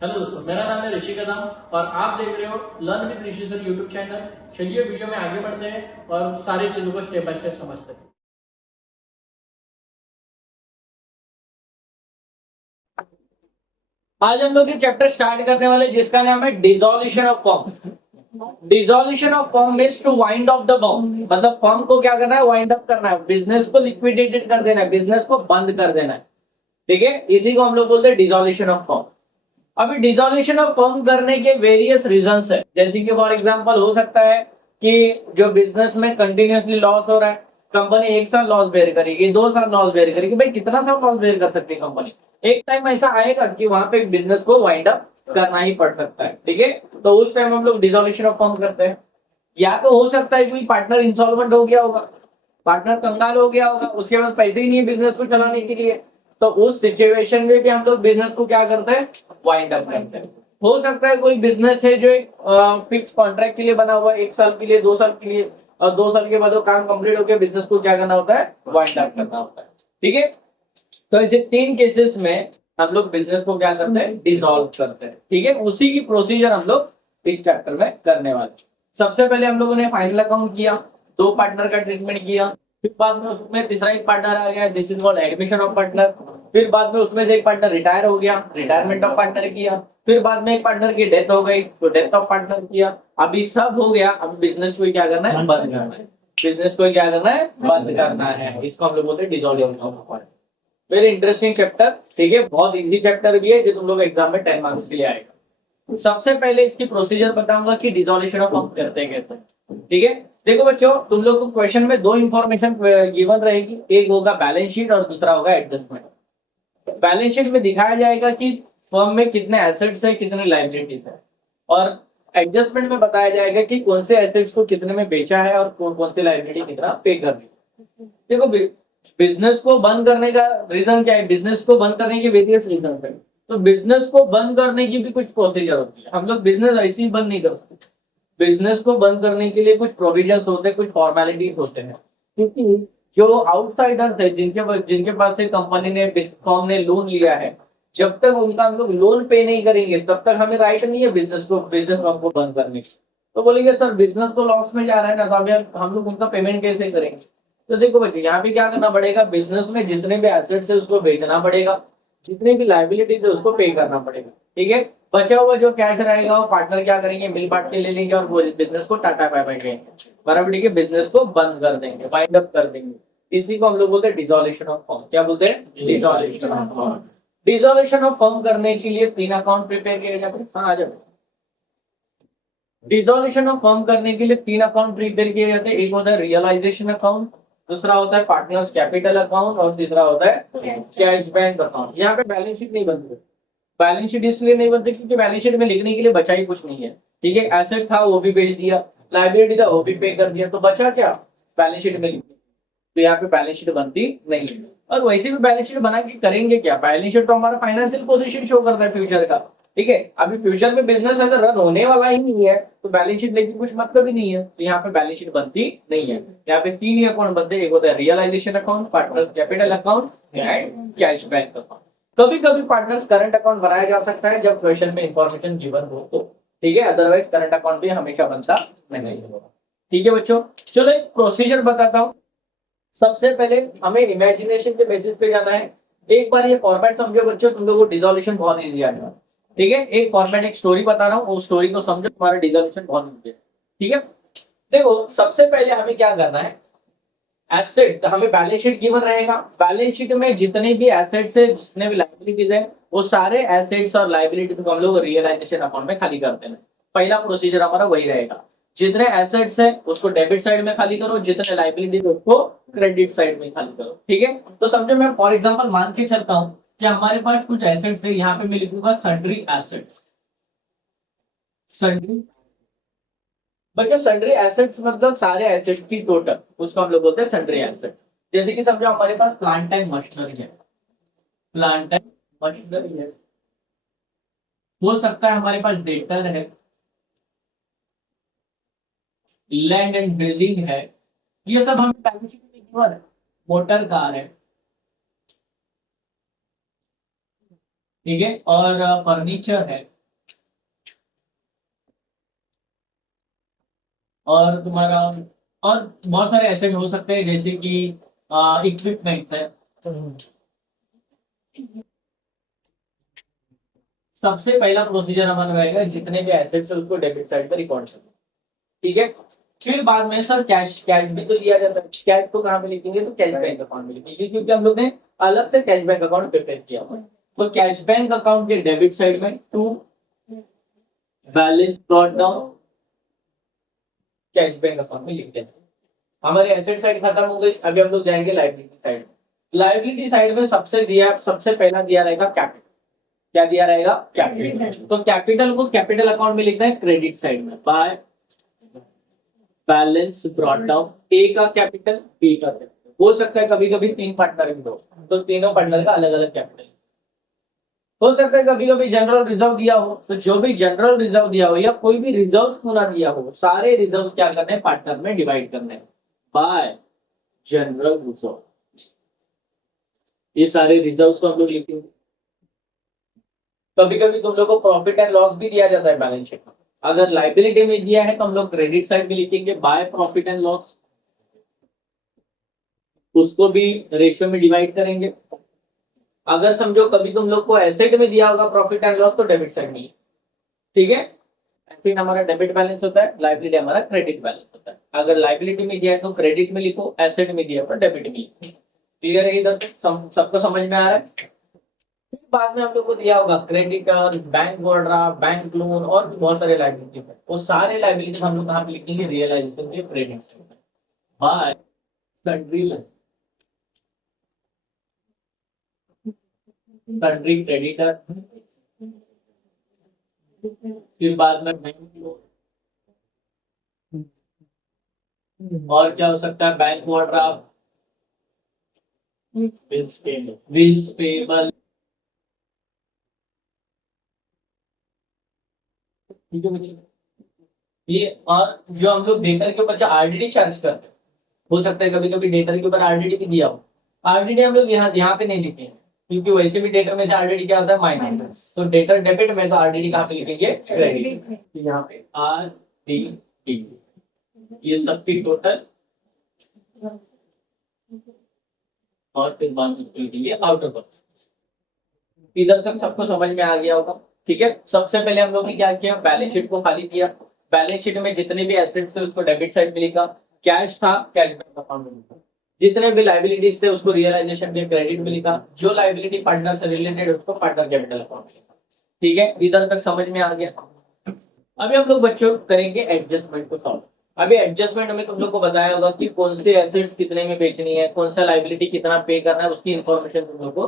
Hello दोस्तों, मेरा नाम है ऋषि कदम और आप देख रहे हो learn with Rishi sir YouTube channel. चलिए वीडियो में आगे बढ़ते हैं और सारी चीजों को स्टेप बाय स्टेप समझते हैं। आज हम लोग ये चैप्टर स्टार्ट करने वाले जिसका नाम है dissolution of firm. Dissolution of firm means to wind up the firm, मतलब फर्म को क्या करना है, वाइंड अप करना है, बिजनेस को लिक्विडेटेड कर देना है, बिजनेस को बंद कर देना है। ठीक है, इसी को हम लोग बोलते हैं डिसोल्यूशन ऑफ फर्म। अभी डिसोल्यूशन ऑफ फर्म करने के वेरियस रीजंस है, जैसे कि फॉर एग्जांपल हो सकता है कि जो बिजनेस में कंटिन्यूअसली लॉस हो रहा है, कंपनी एक साल लॉस बेयर करेगी, 2 साल लॉस बेयर करेगी। भाई कितना साल लॉस बेयर कर सकती है कंपनी? एक टाइम ऐसा आएगा कि वहां पे बिजनेस को वाइंड अप करना ही पड़ सकता है। ठीक है, तो उस टाइम हम लोग डिसोल्यूशन ऑफ फर्म करते हैं। या तो हो सकता है कोई पार्टनर इंसॉल्वेंट हो गया होगा, पार्टनर कंगाल हो गया होगा, उसके पास पैसे ही नहीं है बिजनेस को चलाने के लिए। तो उस सिचुएशन में भी हम लोग बिजनेस को क्या करते हैं, वाइंड अप करते हैं। हो सकता है कोई बिजनेस है जो एक फिक्स कॉन्ट्रैक्ट के लिए बना हुआ है, 1 साल के लिए, 2 साल के लिए, और 2 साल के बाद वो काम कंप्लीट होकर बिजनेस को क्या करना होता है, वाइंड अप करना होता है। ठीक है, तो ऐसे 3 केसेस में हम लोग बिजनेस को क्या करते हैं, डिसॉल्व करते हैं। ठीक है, उसी की प्रोसीजर हम लोग इस चैप्टर में करने वाले हैं। सबसे पहले हम लोगों ने फाइनल अकाउंट किया, 2 पार्टनर का ट्रीटमेंट किया, फिर बाद में उसमें तीसरा एक पार्टनर आ गया, this is called admission of partner. फिर बाद में उसमें से एक पार्टनर रिटायर हो गया, रिटायरमेंट ऑफ पार्टनर किया। फिर बाद में एक पार्टनर की डेथ हो गई तो डेथ ऑफ पार्टनर किया। अभी सब हो गया, अब बिजनेस को क्या करना है, बंद करना है। बिजनेस को क्या करना है, बंद करना है। इसको हम लोग बोलते हैं dissolution of partner. Very interesting chapter. ठीक है, बहुत इजी चैप्टर भी है जो तुम लोग एग्जाम में 10 मार्क्स के लिए आएगा। सबसे पहले इसकी प्रोसीजर बताऊंगा कि डिसोल्यूशन ऑफ फर्म करते हैं कैसे। ठीक है, देखो बच्चों, तुम लोग को क्वेश्चन में 2 इंफॉर्मेशन गिवन रहेगी, एक होगा बैलेंस शीट और दूसरा होगा एडजस्टमेंट। बैलेंस शीट में दिखाया जाएगा कि फर्म में कितने एसेट्स है, कितनी लाइबिलिटीज है, और एडजस्टमेंट में बताया जाएगा कि कौन से एसेट्स को कितने में बेचा है और कौन कौन सी लाइबिलिटी कितना पे करनी है। देखो, बिजनेस को बंद करने का रीजन क्या है, बिजनेस को बंद करने के वेरियस रीजन है। तो बिजनेस को बंद करने की भी कुछ प्रोसीजर होती है, हम लोग बिजनेस ऐसे ही बंद नहीं कर सकते। बिजनेस को बंद करने के लिए कुछ प्रोविजंस होते हैं, कुछ फॉर्मेलिटीज होते हैं। क्योंकि जो आउटसाइडर्स है, जिनके जिनके पास से कंपनी ने, फर्म ने लोन लिया है, जब तक उनका हम लोग लोन पे नहीं करेंगे तब तक हमें राइट नहीं है बिजनेस फर्म को बंद करने की। तो बोलेंगे सर बिजनेस तो लॉस में जा रहा है ना, तो अभी हम लोग उनका पेमेंट कैसे करेंगे? तो देखो बच्चे, यहाँ पे क्या करना पड़ेगा, बिजनेस में जितने भी एसेट्स है उसको बेचना पड़ेगा, जितनी भी लाइबिलिटीज है उसको पे करना पड़ेगा। ठीक है, बचा हुआ जो कैश रहेगा वो पार्टनर क्या करेंगे, मिल बांट के ले लेंगे और वो बिजनेस को टाटा बाय बाय करेंगे, बराबर। ठीक है, बिजनेस को बंद कर देंगे, वाइंड अप कर देंगे। इसी को हम लोग बोलते हैं डिसोल्यूशन ऑफ फर्म। क्या बोलते हैं, dissolution of firm. Dissolution of firm करने के लिए 3 अकाउंट प्रिपेयर किए जाते हैं। हाँ, आ जाओ। डिसोल्यूशन ऑफ फर्म करने के लिए 3 अकाउंट प्रिपेयर किए जाते हैं। एक होता है रियलाइजेशन अकाउंट, दूसरा होता है पार्टनर्स कैपिटल अकाउंट, और तीसरा होता है कैश बैंक अकाउंट। यहाँ पे बैलेंस शीट नहीं बनती। बैलेंस शीट इसलिए नहीं बनती क्योंकि बैलेंस शीट में लिखने के लिए बचा ही कुछ नहीं है। ठीक है, एसेट था वो भी बेच दिया, लाइबिलिटी था वो भी पे कर दिया, तो बचा क्या, बैलेंस शीट में लिखने। तो यहाँ पे बैलेंस शीट बनती नहीं है। और वैसे भी बैलेंस शीट बना के करेंगे क्या, बैलेंस शीट तो हमारा फाइनेंशियल पोजीशन शो करता है फ्यूचर का। ठीक है, अभी फ्यूचर में बिजनेस अगर रन होने वाला ही नहीं है तो बैलेंस शीट लेके कुछ मतलब ही नहीं है। तो यहाँ पे बैलेंस शीट बनती नहीं है। यहाँ पे 3 ही अकाउंट बनते हैं, एक होता है realisation account, partners capital account and cash bank account. कभी कभी पार्टनर्स करंट अकाउंट बनाया जा सकता है जब क्वेश्चन में इंफॉर्मेशन गिवन हो तो। ठीक है, अदरवाइज करंट अकाउंट भी हमेशा बनता नहीं होगा। ठीक है बच्चों, चलो एक प्रोसीजर बताता हूँ। सबसे पहले हमें इमेजिनेशन के बेसिस पे जाना है। एक बार ये फॉर्मेट समझो बच्चों, तुम लोगों को डिसोल्यूशन बहुत इजी आएगा। ठीक है, एक फॉर्मेट, एक स्टोरी बता रहा हूँ, उस स्टोरी को समझो, तुम्हारा डिसोल्यूशन बहुत इजी है। ठीक है, देखो सबसे पहले हमें क्या करना है, एसेट, हमें बैलेंस शीट गिवन रहेगा। बैलेंस शीट में जितने भी एसेट्स है, जितने भी लाइबिलिटीज है, वो सारे एसेट्स और लाइबिलिटीज को हम लोग रियलाइजेशन अकाउंट में खाली करते हैं। पहला प्रोसीजर हमारा वही रहेगा। जितने एसेट्स है उसको डेबिट साइड में खाली करो, जितने लाइबिलिटीज उसको क्रेडिट साइड में खाली करो। ठीक है, तो समझो मैं फॉर एग्जांपल मान के चलता हूँ कि हमारे पास कुछ एसेट्स है, यहाँ पे मैं लिखूंगा सन्ड्री एसेट्स। सन्ड्री, बच्चों सन्ड्री एसेट्स मतलब सारे एसेट्स की टोटल, उसको हम लोग बोलते हैं सन्ड्री एसेट्स। जैसे कि समझो हमारे पास प्लांट एंड मशीनरी है, प्लांट एंड मशीनरी है। हो सकता है हमारे पास डेटर है, लैंड एंड बिल्डिंग है, ये सब हमें बैलेंस शीट में गिवन है। मोटर कार है, ठीक है, और फर्नीचर है, और तुम्हारा और बहुत सारे एसेट हो सकते हैं जैसे कि इक्विपमेंट्स है। सबसे पहला प्रोसीजर हमारा रहेगा जितने भी एसेट्स है उसको डेबिट साइड पर रिकॉर्ड करना। ठीक है, फिर बाद में सर कैश कैश भी तो दिया जाता है, कैश को कहाँ पे लिखेंगे, तो कैश बैंक अकाउंट में लिखेंगे, क्योंकि हम लोग ने अलग से कैश बैंक अकाउंट प्रिपेयर किया हुआ है। तो कैश बैंक अकाउंट के डेबिट साइड में to balance brought down cash bank account में लिखते हैं। हमारे एसेट साइड खत्म हो गई, अभी हम लोग जाएंगे लाइबिलिटी साइड। लाइबिलिटी साइड में सबसे पहला दिया रहेगा कैपिटल। क्या दिया रहेगा, कैपिटल। तो कैपिटल को कैपिटल अकाउंट में लिखना है क्रेडिट साइड में, बाय बैलेंस ब्रॉट डाउन, ए का कैपिटल बी का कैपिटल। हो सकता है कभी कभी तीन पार्टनर भी हो, तो तीनों पार्टनर का अलग अलग कैपिटल। हो सकता है कभी कभी जनरल रिजर्व दिया हो, तो जो भी जनरल रिजर्व दिया हो या कोई भी रिजर्व क्यों ना दिया हो, सारे रिजर्व क्या करने हैं, पार्टनर में डिवाइड करने हैं बाय जनरल रिजर्व। ये सारे रिजर्व को हम लोग लिखेंगे। कभी कभी तुम लोग को प्रॉफिट एंड लॉस भी दिया जाता है बैलेंस शीट में। अगर लाइबिलिटी में दिया है तो हम लोग क्रेडिट साइड में लिखेंगे बाय प्रॉफिट एंड लॉस, उसको भी रेशियो में डिवाइड करेंगे। अगर समझो कभी तुम लोग को एसेट में दिया होगा प्रॉफिट एंड लॉस, तो डेबिट साइड में। ठीक है, एसेट हमारा डेबिट बैलेंस होता है, लाइबिलिटी हमारा क्रेडिट बैलेंस होता है। अगर लाइबिलिटी में दिया है तो क्रेडिट में लिखो, एसेट में दिया है तो डेबिट में लिखो। क्लियर है इधर तक, सबको समझ में आ रहा है। फिर बाद में हम लोग को दिया होगा creditor, bank overdraft, bank loan और भी बहुत सारे लाइबिलिटी है। वो सारे लाइबिलिटी हम लोग कहाँ पे लिखेंगे, रियलाइजेशन के क्रेडिट साइड में बाय सन्ड्री सन्ड्री क्रेडिटर। फिर बाद में बैंक लोन, और क्या हो सकता है, बैंक ओवरड्राफ्ट, बिल्स पेबल। ठीक है बच्चों, ये और जो हम लोग डेटर के ऊपर जो आरडीडी चार्ज करते हैं, हो सकता है कभी कभी डेटर के ऊपर आरडीडी भी दिया हो। आरडीडी हम लोग यहाँ पे नहीं लिखेंगे, क्योंकि वैसे भी डेटर में से आरडीडी क्या होता है, माइनस। तो डेटर डेबिट में, तो आरडीडी कहाँ पे लिखेंगे, क्रेडिट। तो यहाँ पे आर डी डी, ये सबकी टोटल, और फिर बाद में लिखेंगे आउट ऑफ बॉक्स। इधर तक सबको समझ में आ गया होगा। ठीक है, सबसे पहले हम लोग ने क्या किया, बैलेंस शीट को खाली किया। बैलेंस शीट में जितने भी एसेट्स थे उसको डेबिट साइड में लिखा, कैश था कैश बैंक अकाउंट में लिखा, जितने भी लाइबिलिटीज थे उसको रियलाइजेशन में क्रेडिट में लिखा, जो लाइबिलिटी पार्टनर से रिलेटेड है उसको पार्टनर कैपिटल अकाउंट में लिखा। ठीक है, इधर तक समझ में आ गया। अभी हम लोग बच्चों करेंगे एडजस्टमेंट को सॉल्व। अभी एडजस्टमेंट में तुम लोग को बताया होगा कि कौन से एसेट्स कितने में बेचनी है, कौन सा लाइबिलिटी कितना पे करना है, उसकी इन्फॉर्मेशन तुम लोग को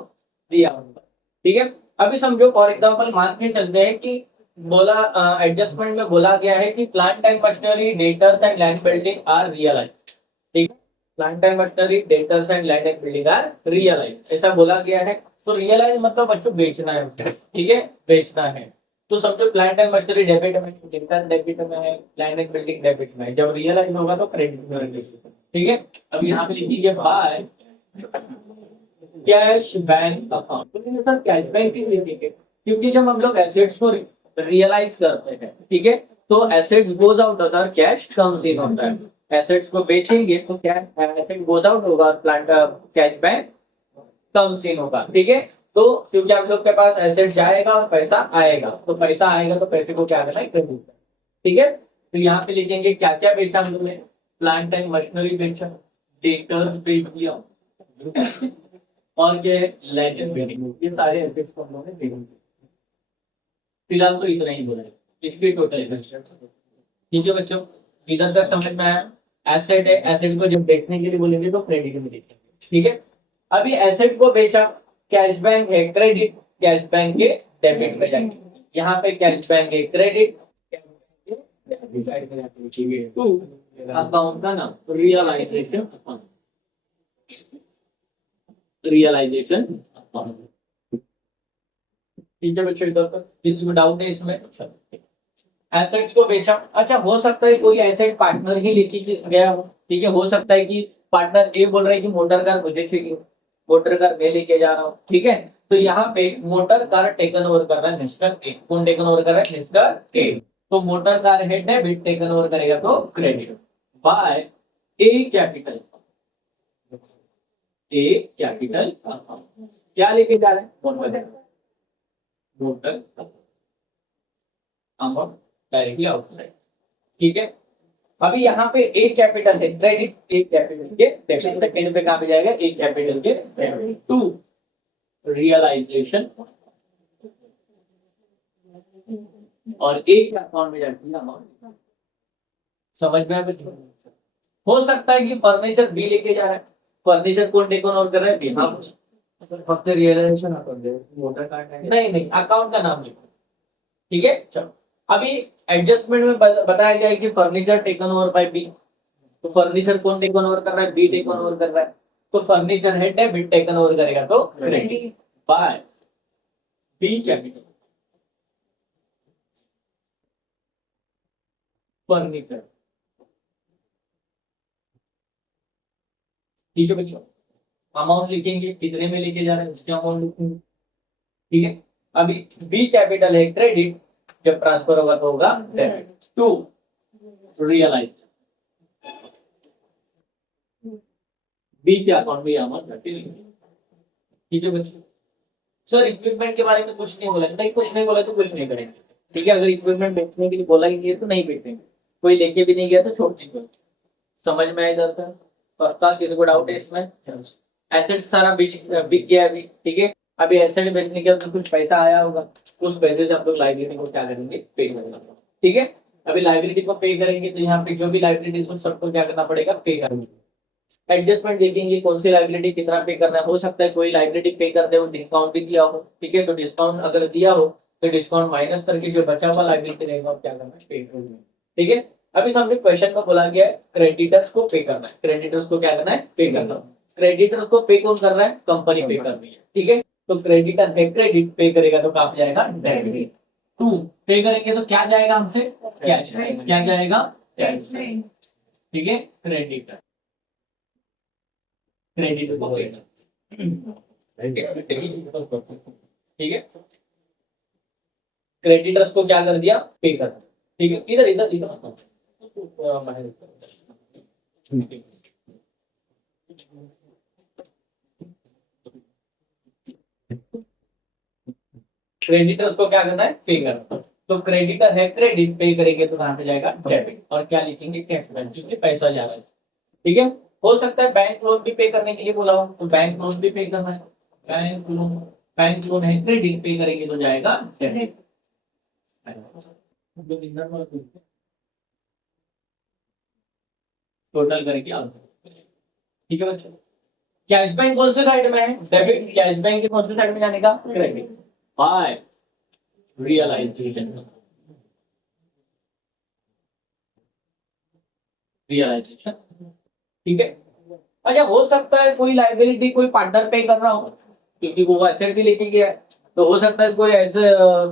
दिया होगा। ठीक है, अभी समझो फॉर एग्जांपल मान के चलते हैं कि बोला एडजस्टमेंट में बोला गया है कि plant and machinery, debtors and land building are realise. ठीक है, plant and machinery, debtors and land and building are realise, ऐसा बोला गया है। तो रियलाइज मतलब बच्चों बेचना है। ठीक है, बेचना है। तो समझो प्लांट एंड मशीनरी डेबिट में, डेटर डेबिट में है, लैंड एंड बिल्डिंग डेबिट में है। जब रियलाइज होगा तो क्रेडिट में रहेंगे। ठीक है, अब यहाँ पे लिखिए बाय कैश बैंक अकाउंट। तो सर कैश बैंक क्यों लिखेंगे, क्योंकि जब हम लोग एसेट्स को रियलाइज करते हैं, ठीक है, तो एसेट्स गोज आउट होता है, कैश कम्स इन होता है। एसेट्स को बेचेंगे तो क्या, एसेट गोज आउट होगा, plant cash bank comes in होगा। ठीक है, तो क्योंकि आप लोग के पास एसेट जाएगा और पैसा आएगा, तो पैसा आएगा तो पैसे को क्या करना है, क्रेडिट। ठीक है, तो यहाँ पे लिखेंगे क्या क्या बेचा हम लोग ने, प्लांट एंड मशीनरी बेचा, डेटर्स बेच दिया, और क्या लैंड एंड बिल्डिंग, ये सारे एसेट्स को हम लोग ने बेच दिए। फिलहाल तो इतना ही बोला है, इसकी टोटल इन्वेस्टमेंट। ठीक है बच्चों, इधर तक समझ में आया। एसेट है, एसेट को जब देखने के लिए बोलेंगे तो क्रेडिट में देखेंगे। ठीक है, अभी एसेट को बेचा, कैश बैंक है क्रेडिट, कैश बैंक के डेबिट में जाएंगे। यहाँ पे कैश बैंक है क्रेडिट, अकाउंट का नाम रियलाइजेशन अकाउंट, रियलाइजेशन अकाउंट। ठीक है बच्चों, इधर तक किसी को डाउट है इसमें। एसेट्स को बेचा, अच्छा हो सकता है कोई एसेट पार्टनर ही लेके गया हो। ठीक है, हो सकता है कि पार्टनर ये बोल रहा है कि मोटर कार मुझे चाहिए, मोटर कार मैं लेके जा रहा हूँ। ठीक है, तो यहाँ पे मोटर कार टेकन ओवर कर रहा है मिस्टर ए। कौन टेकन ओवर कर रहा है? Mister A. तो मोटर कार है डेबिट, टेकन ओवर करेगा तो credit bye A capital. A capital क्या लेके जा रहे हैं? Motor amount directly outside. ठीक है, अभी यहाँ पे ए कैपिटल है क्रेडिट, ए कैपिटल के डेबिट। सेकंड पे कहाँ पे जाएगा? ए कैपिटल के डेबिट टू रियलाइजेशन और एक अकाउंट में जाती है अमाउंट। समझ में आया? हो सकता है कि फर्नीचर बी लेके जा रहा है, फर्नीचर कौन टेक ओवर कर रहा है? बी। हाँ, फक्त रियलाइजेशन अकाउंट वोटर कार्ड नहीं, अकाउंट का नाम लिखो। ठीक है, चलो अभी एडजस्टमेंट में बताया गया है कि furniture taken over by B. तो फर्नीचर कौन टेकन ओवर कर रहा है? बी टेकन ओवर कर रहा है। तो फर्नीचर है डेबिट, टेकन ओवर करेगा तो credit by B capital. Furniture, ठीक है बच्चों, अमाउंट लिखेंगे कितने में लेके जा रहे हैं उसके अमाउंट लिखेंगे। ठीक है, अभी बी कैपिटल है क्रेडिट, जब ट्रांसफर होगा तो होगा डेबिट टू रियलाइज। बी के अकाउंट में अमाउंट, ठीक है बच्चों। सर इक्विपमेंट के बारे में कुछ नहीं बोला, नहीं कुछ नहीं बोला तो कुछ नहीं करेंगे। ठीक है, अगर इक्विपमेंट बेचने के लिए बोला ही नहीं है तो नहीं बेचेंगे, कोई लेके भी नहीं गया तो छोड़ देंगे। समझ में आ जाता है? पक्का? किसी को डाउट है इसमें? एसेट सारा बिक गया अभी। ठीक है, अभी एसेट बेचने के बाद कुछ पैसा आया होगा, उस पैसे से हम लोग लाइबिलिटी को क्या करेंगे? पे करेंगे। ठीक है, अभी लाइबिलिटी को पे करेंगे तो यहाँ पे जो भी लाइबिलिटी है सबको क्या करना पड़ेगा? पे करेंगे। एडजस्टमेंट देखेंगे कौन सी लाइबिलिटी कितना पे करना है। हो सकता है कोई लाइबिलिटी पे कर दे, वो डिस्काउंट भी दिया हो। ठीक है, तो डिस्काउंट अगर दिया हो तो डिस्काउंट माइनस करके जो बचा हुआ लाइबिलिटी रहेगा क्या करना है? पे करना है। ठीक है, अभी हमने क्वेश्चन में बोला गया है क्रेडिटर्स को पे करना है। क्रेडिटर्स को क्या करना है? पे करना है। क्रेडिटर्स को पे कौन कर रहा है? कंपनी पे कर रही है। ठीक है, तो क्रेडिटर है क्रेडिट, पे करेगा तो कहाँ जाएगा? Debit to. पे करेंगे तो क्या जाएगा हमसे? कैश। क्या जाएगा? कैश। ठीक है, क्रेडिटर, क्रेडिट को पे ठीक है, क्रेडिटर्स को क्या कर दिया? पे कर। ठीक है, इधर इधर इधर क्रेडिटर्स को क्या करना है? पे करना। तो क्रेडिटर है क्रेडिट, पे करेंगे तो कहाँ पे जाएगा? डेबिट। और क्या लिखेंगे? कैपिटल, जिसमें पैसा जा रहा है। ठीक है, हो सकता है बैंक लोन भी पे करने के लिए बोला हो तो बैंक लोन भी पे करना है। बैंक लोन है क्रेडिट, पे करेंगे तो जाएगा डेबिट। टोटल करके ठीक है बच्चों। कैश बैंक कौन से साइड में है? डेबिट। कैश बैंक के कौन से साइड में जाने का? Credit by realisation. रियलाइजेशन, ठीक है। अच्छा, हो सकता है कोई लाइबिलिटी कोई पार्टनर पे कर रहा हो, क्योंकि वो एसेट भी लेके गया है। तो हो सकता है कोई ऐसे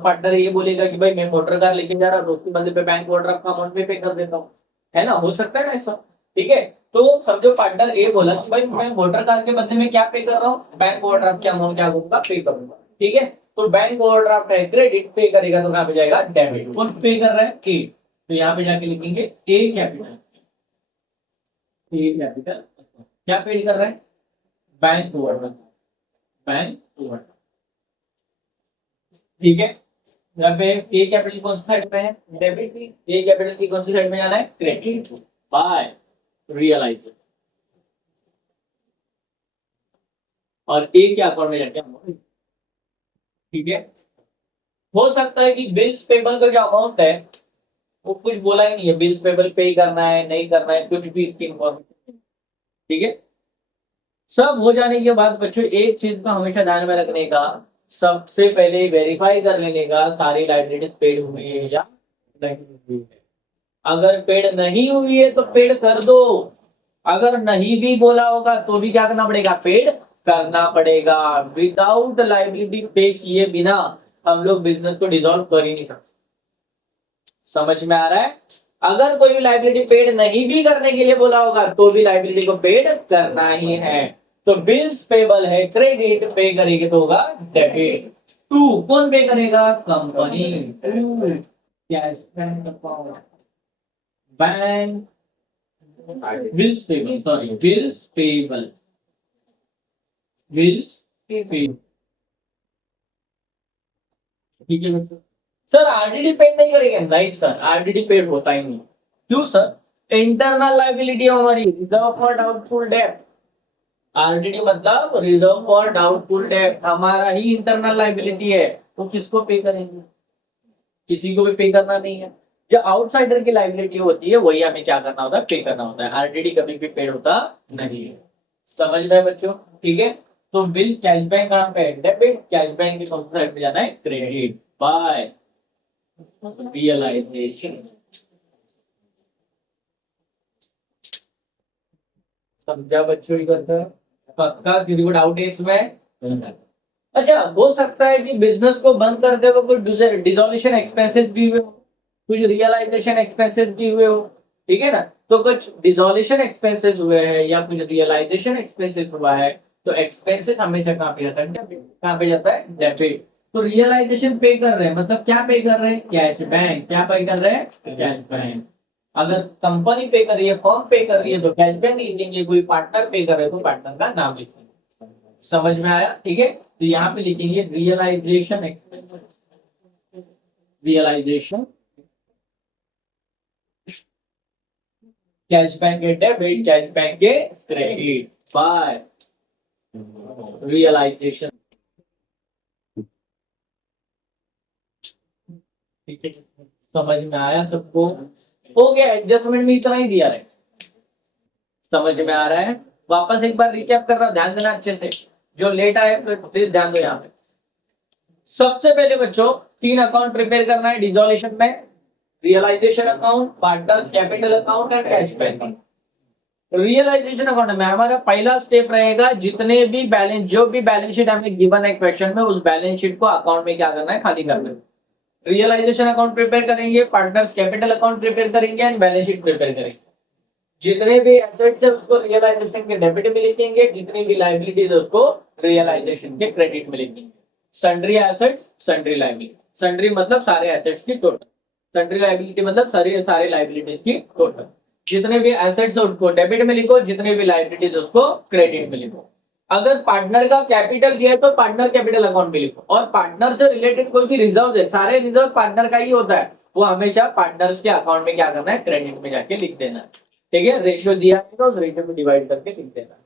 पार्टनर ये बोलेगा कि भाई मैं मोटर कार लेके जा रहा हूँ, उसके बदले पे बैंक ऑर्डर आपका अमाउंट पे कर देता हूँ, है ना? हो सकता है ना ऐसा। ठीक है, तो समझो पार्टनर ए बोला कि भाई मैं मोटर कार के बदले में क्या पे कर रहा हूँ? बैंक ओवरड्राफ्ट के अमाउंट क्या करूंगा? पे करूंगा। ठीक है, तो बैंक ओवरड्राफ्ट है क्रेडिट, पे करेगा तो कहाँ पे जाएगा? डेबिट। कौन पे कर रहा है? ए। तो यहाँ पे जाके लिखेंगे ए कैपिटल। ए कैपिटल क्या पेड कर रहा है? Bank overdraft. बैंक ओवरड्राफ्ट, ठीक है। यहाँ पे ए कैपिटल कौन सी साइड में है? डेबिट। ए कैपिटल की कौन सी साइड में जाना है? Credit by realise. और ए के अकाउंट में जाके अमाउंट। ठीक है, हो सकता है कि बिल्स पेबल का जो अमाउंट है वो कुछ बोला ही नहीं है, बिल्स पेबल पे ही करना है नहीं करना है, कुछ भी इसकी इन्फॉर्मेशन। ठीक है, सब हो जाने के बाद बच्चों एक चीज का हमेशा ध्यान में रखने का, सबसे पहले वेरीफाई कर लेने का सारी लाइबिलिटीज पेड हुई है या नहीं हुई है। अगर पेड नहीं हुई है तो पेड कर दो, अगर नहीं भी बोला होगा तो भी क्या करना पड़ेगा? पेड करना पड़ेगा। विदाउट लाइबिलिटी पे किए बिना हम लोग बिजनेस को डिसॉल्व कर ही नहीं सकते। समझ में आ रहा है? अगर कोई लाइबिलिटी पेड नहीं भी करने के लिए बोला होगा तो भी लाइबिलिटी को पेड करना ही है। तो बिल्स पेबल है क्रेडिट, पे करेंगे तो होगा डेबिट। टू कौन पे करेगा? Company. Cash bank account, bank bills payable, sorry bills payable, bills payable. ठीक है बच्चों। सर आरडीडी पेड नहीं करेंगे? नहीं सर, आरडीडी पेड होता ही नहीं। क्यों सर? इंटरनल लाइबिलिटी हमारी, reserve for doubtful debt. RDD मतलब रिजर्व फॉर डाउटफुल डेट, हमारा ही इंटरनल लाइबिलिटी है, तो किसको पे करेंगे? किसी को भी पे करना नहीं है। जो आउटसाइडर की लाइबिलिटी होती है वही हमें क्या करना होता है? पे करना होता है। आरडीडी कभी भी पेड होता नहीं है। समझ में बच्चों? ठीक है। तो बिल कैश बैंक कहाँ पे है? डेबिट। कैश बैंक की कौन सी साइड पे जाना है? क्रेडिट। By realisation. समझा बच्चों? ये करता है पक्का? किसी को डाउट है इसमें? अच्छा, हो सकता है कि बिजनेस को बंद करते हुए कुछ डिसोल्यूशन एक्सपेंसेस भी हुए हो, कुछ रियलाइजेशन एक्सपेंसेस भी हुए हो। ठीक है ना? तो कुछ डिसोल्यूशन एक्सपेंसेस हुए हैं या कुछ रियलाइजेशन एक्सपेंसेस हुआ है, तो एक्सपेंसेस हमेशा कहाँ पे जाता है? डेबिट। कहाँ पे जाता है? डेबिट। तो रियलाइजेशन पे कर रहे हैं मतलब क्या पे कर रहे हैं? Cash bank. क्या पे कर रहे हैं? Cash bank. अगर कंपनी पे कर रही है, फर्म पे कर रही है, तो कैश बैंक लिखेंगे। कोई पार्टनर पे कर रहे हो तो पार्टनर का नाम लिखेंगे। समझ में आया? ठीक है। तो यहाँ पे लिखेंगे realisation expenses, realisation cash bank के डेबिट, कैश बैंक के क्रेडिट, बाय रियलाइजेशन। ठीक है, समझ में आया सबको? हो गया, एडजस्टमेंट में इतना ही दिया है। समझ में आ रहा है? वापस एक बार रिकैप कर रहा हूं, ध्यान देना अच्छे से। जो लेट आए प्लीज ध्यान दो। यहाँ पे सबसे पहले बच्चों 3 अकाउंट प्रिपेयर करना है डिसोल्यूशन में। Realisation account, partners capital account and cash bank. Realisation account में हमारा पहला स्टेप रहेगा, जितने भी बैलेंस, जो भी बैलेंस शीट हमें गिवन है क्वेश्चन में, उस बैलेंस शीट को अकाउंट में क्या करना है? खाली करना है। रियलाइजेशन अकाउंट प्रिपेयर करेंगे, पार्टनर्स कैपिटल अकाउंट प्रिपेयर करेंगे एंड बैलेंस शीट प्रिपेयर करेंगे। जितने भी एसेट्स है उसको रियलाइजेशन के डेबिट में लिखेंगे, जितनी भी लाइबिलिटीज है उसको रियलाइजेशन के क्रेडिट में लिखेंगे। Sundry assets, sundry liability. Sundry मतलब सारे एसेट्स की टोटल, सन्ड्री लाइबिलिटी मतलब सारे लाइबिलिटीज की टोटल। जितने भी एसेट्स है उसको डेबिट में लिखो, जितने भी लाइबिलिटीज उसको क्रेडिट में लिखो। अगर पार्टनर का कैपिटल दिया है तो पार्टनर कैपिटल अकाउंट में लिखो, और पार्टनर से रिलेटेड कोई भी रिजर्व है, सारे रिजर्व पार्टनर का ही होता है, वो हमेशा पार्टनर्स के अकाउंट में क्या करना है? क्रेडिट में जाके लिख देना है। ठीक है, रेशियो दिया है तो उस रेशियो में डिवाइड करके लिख देना।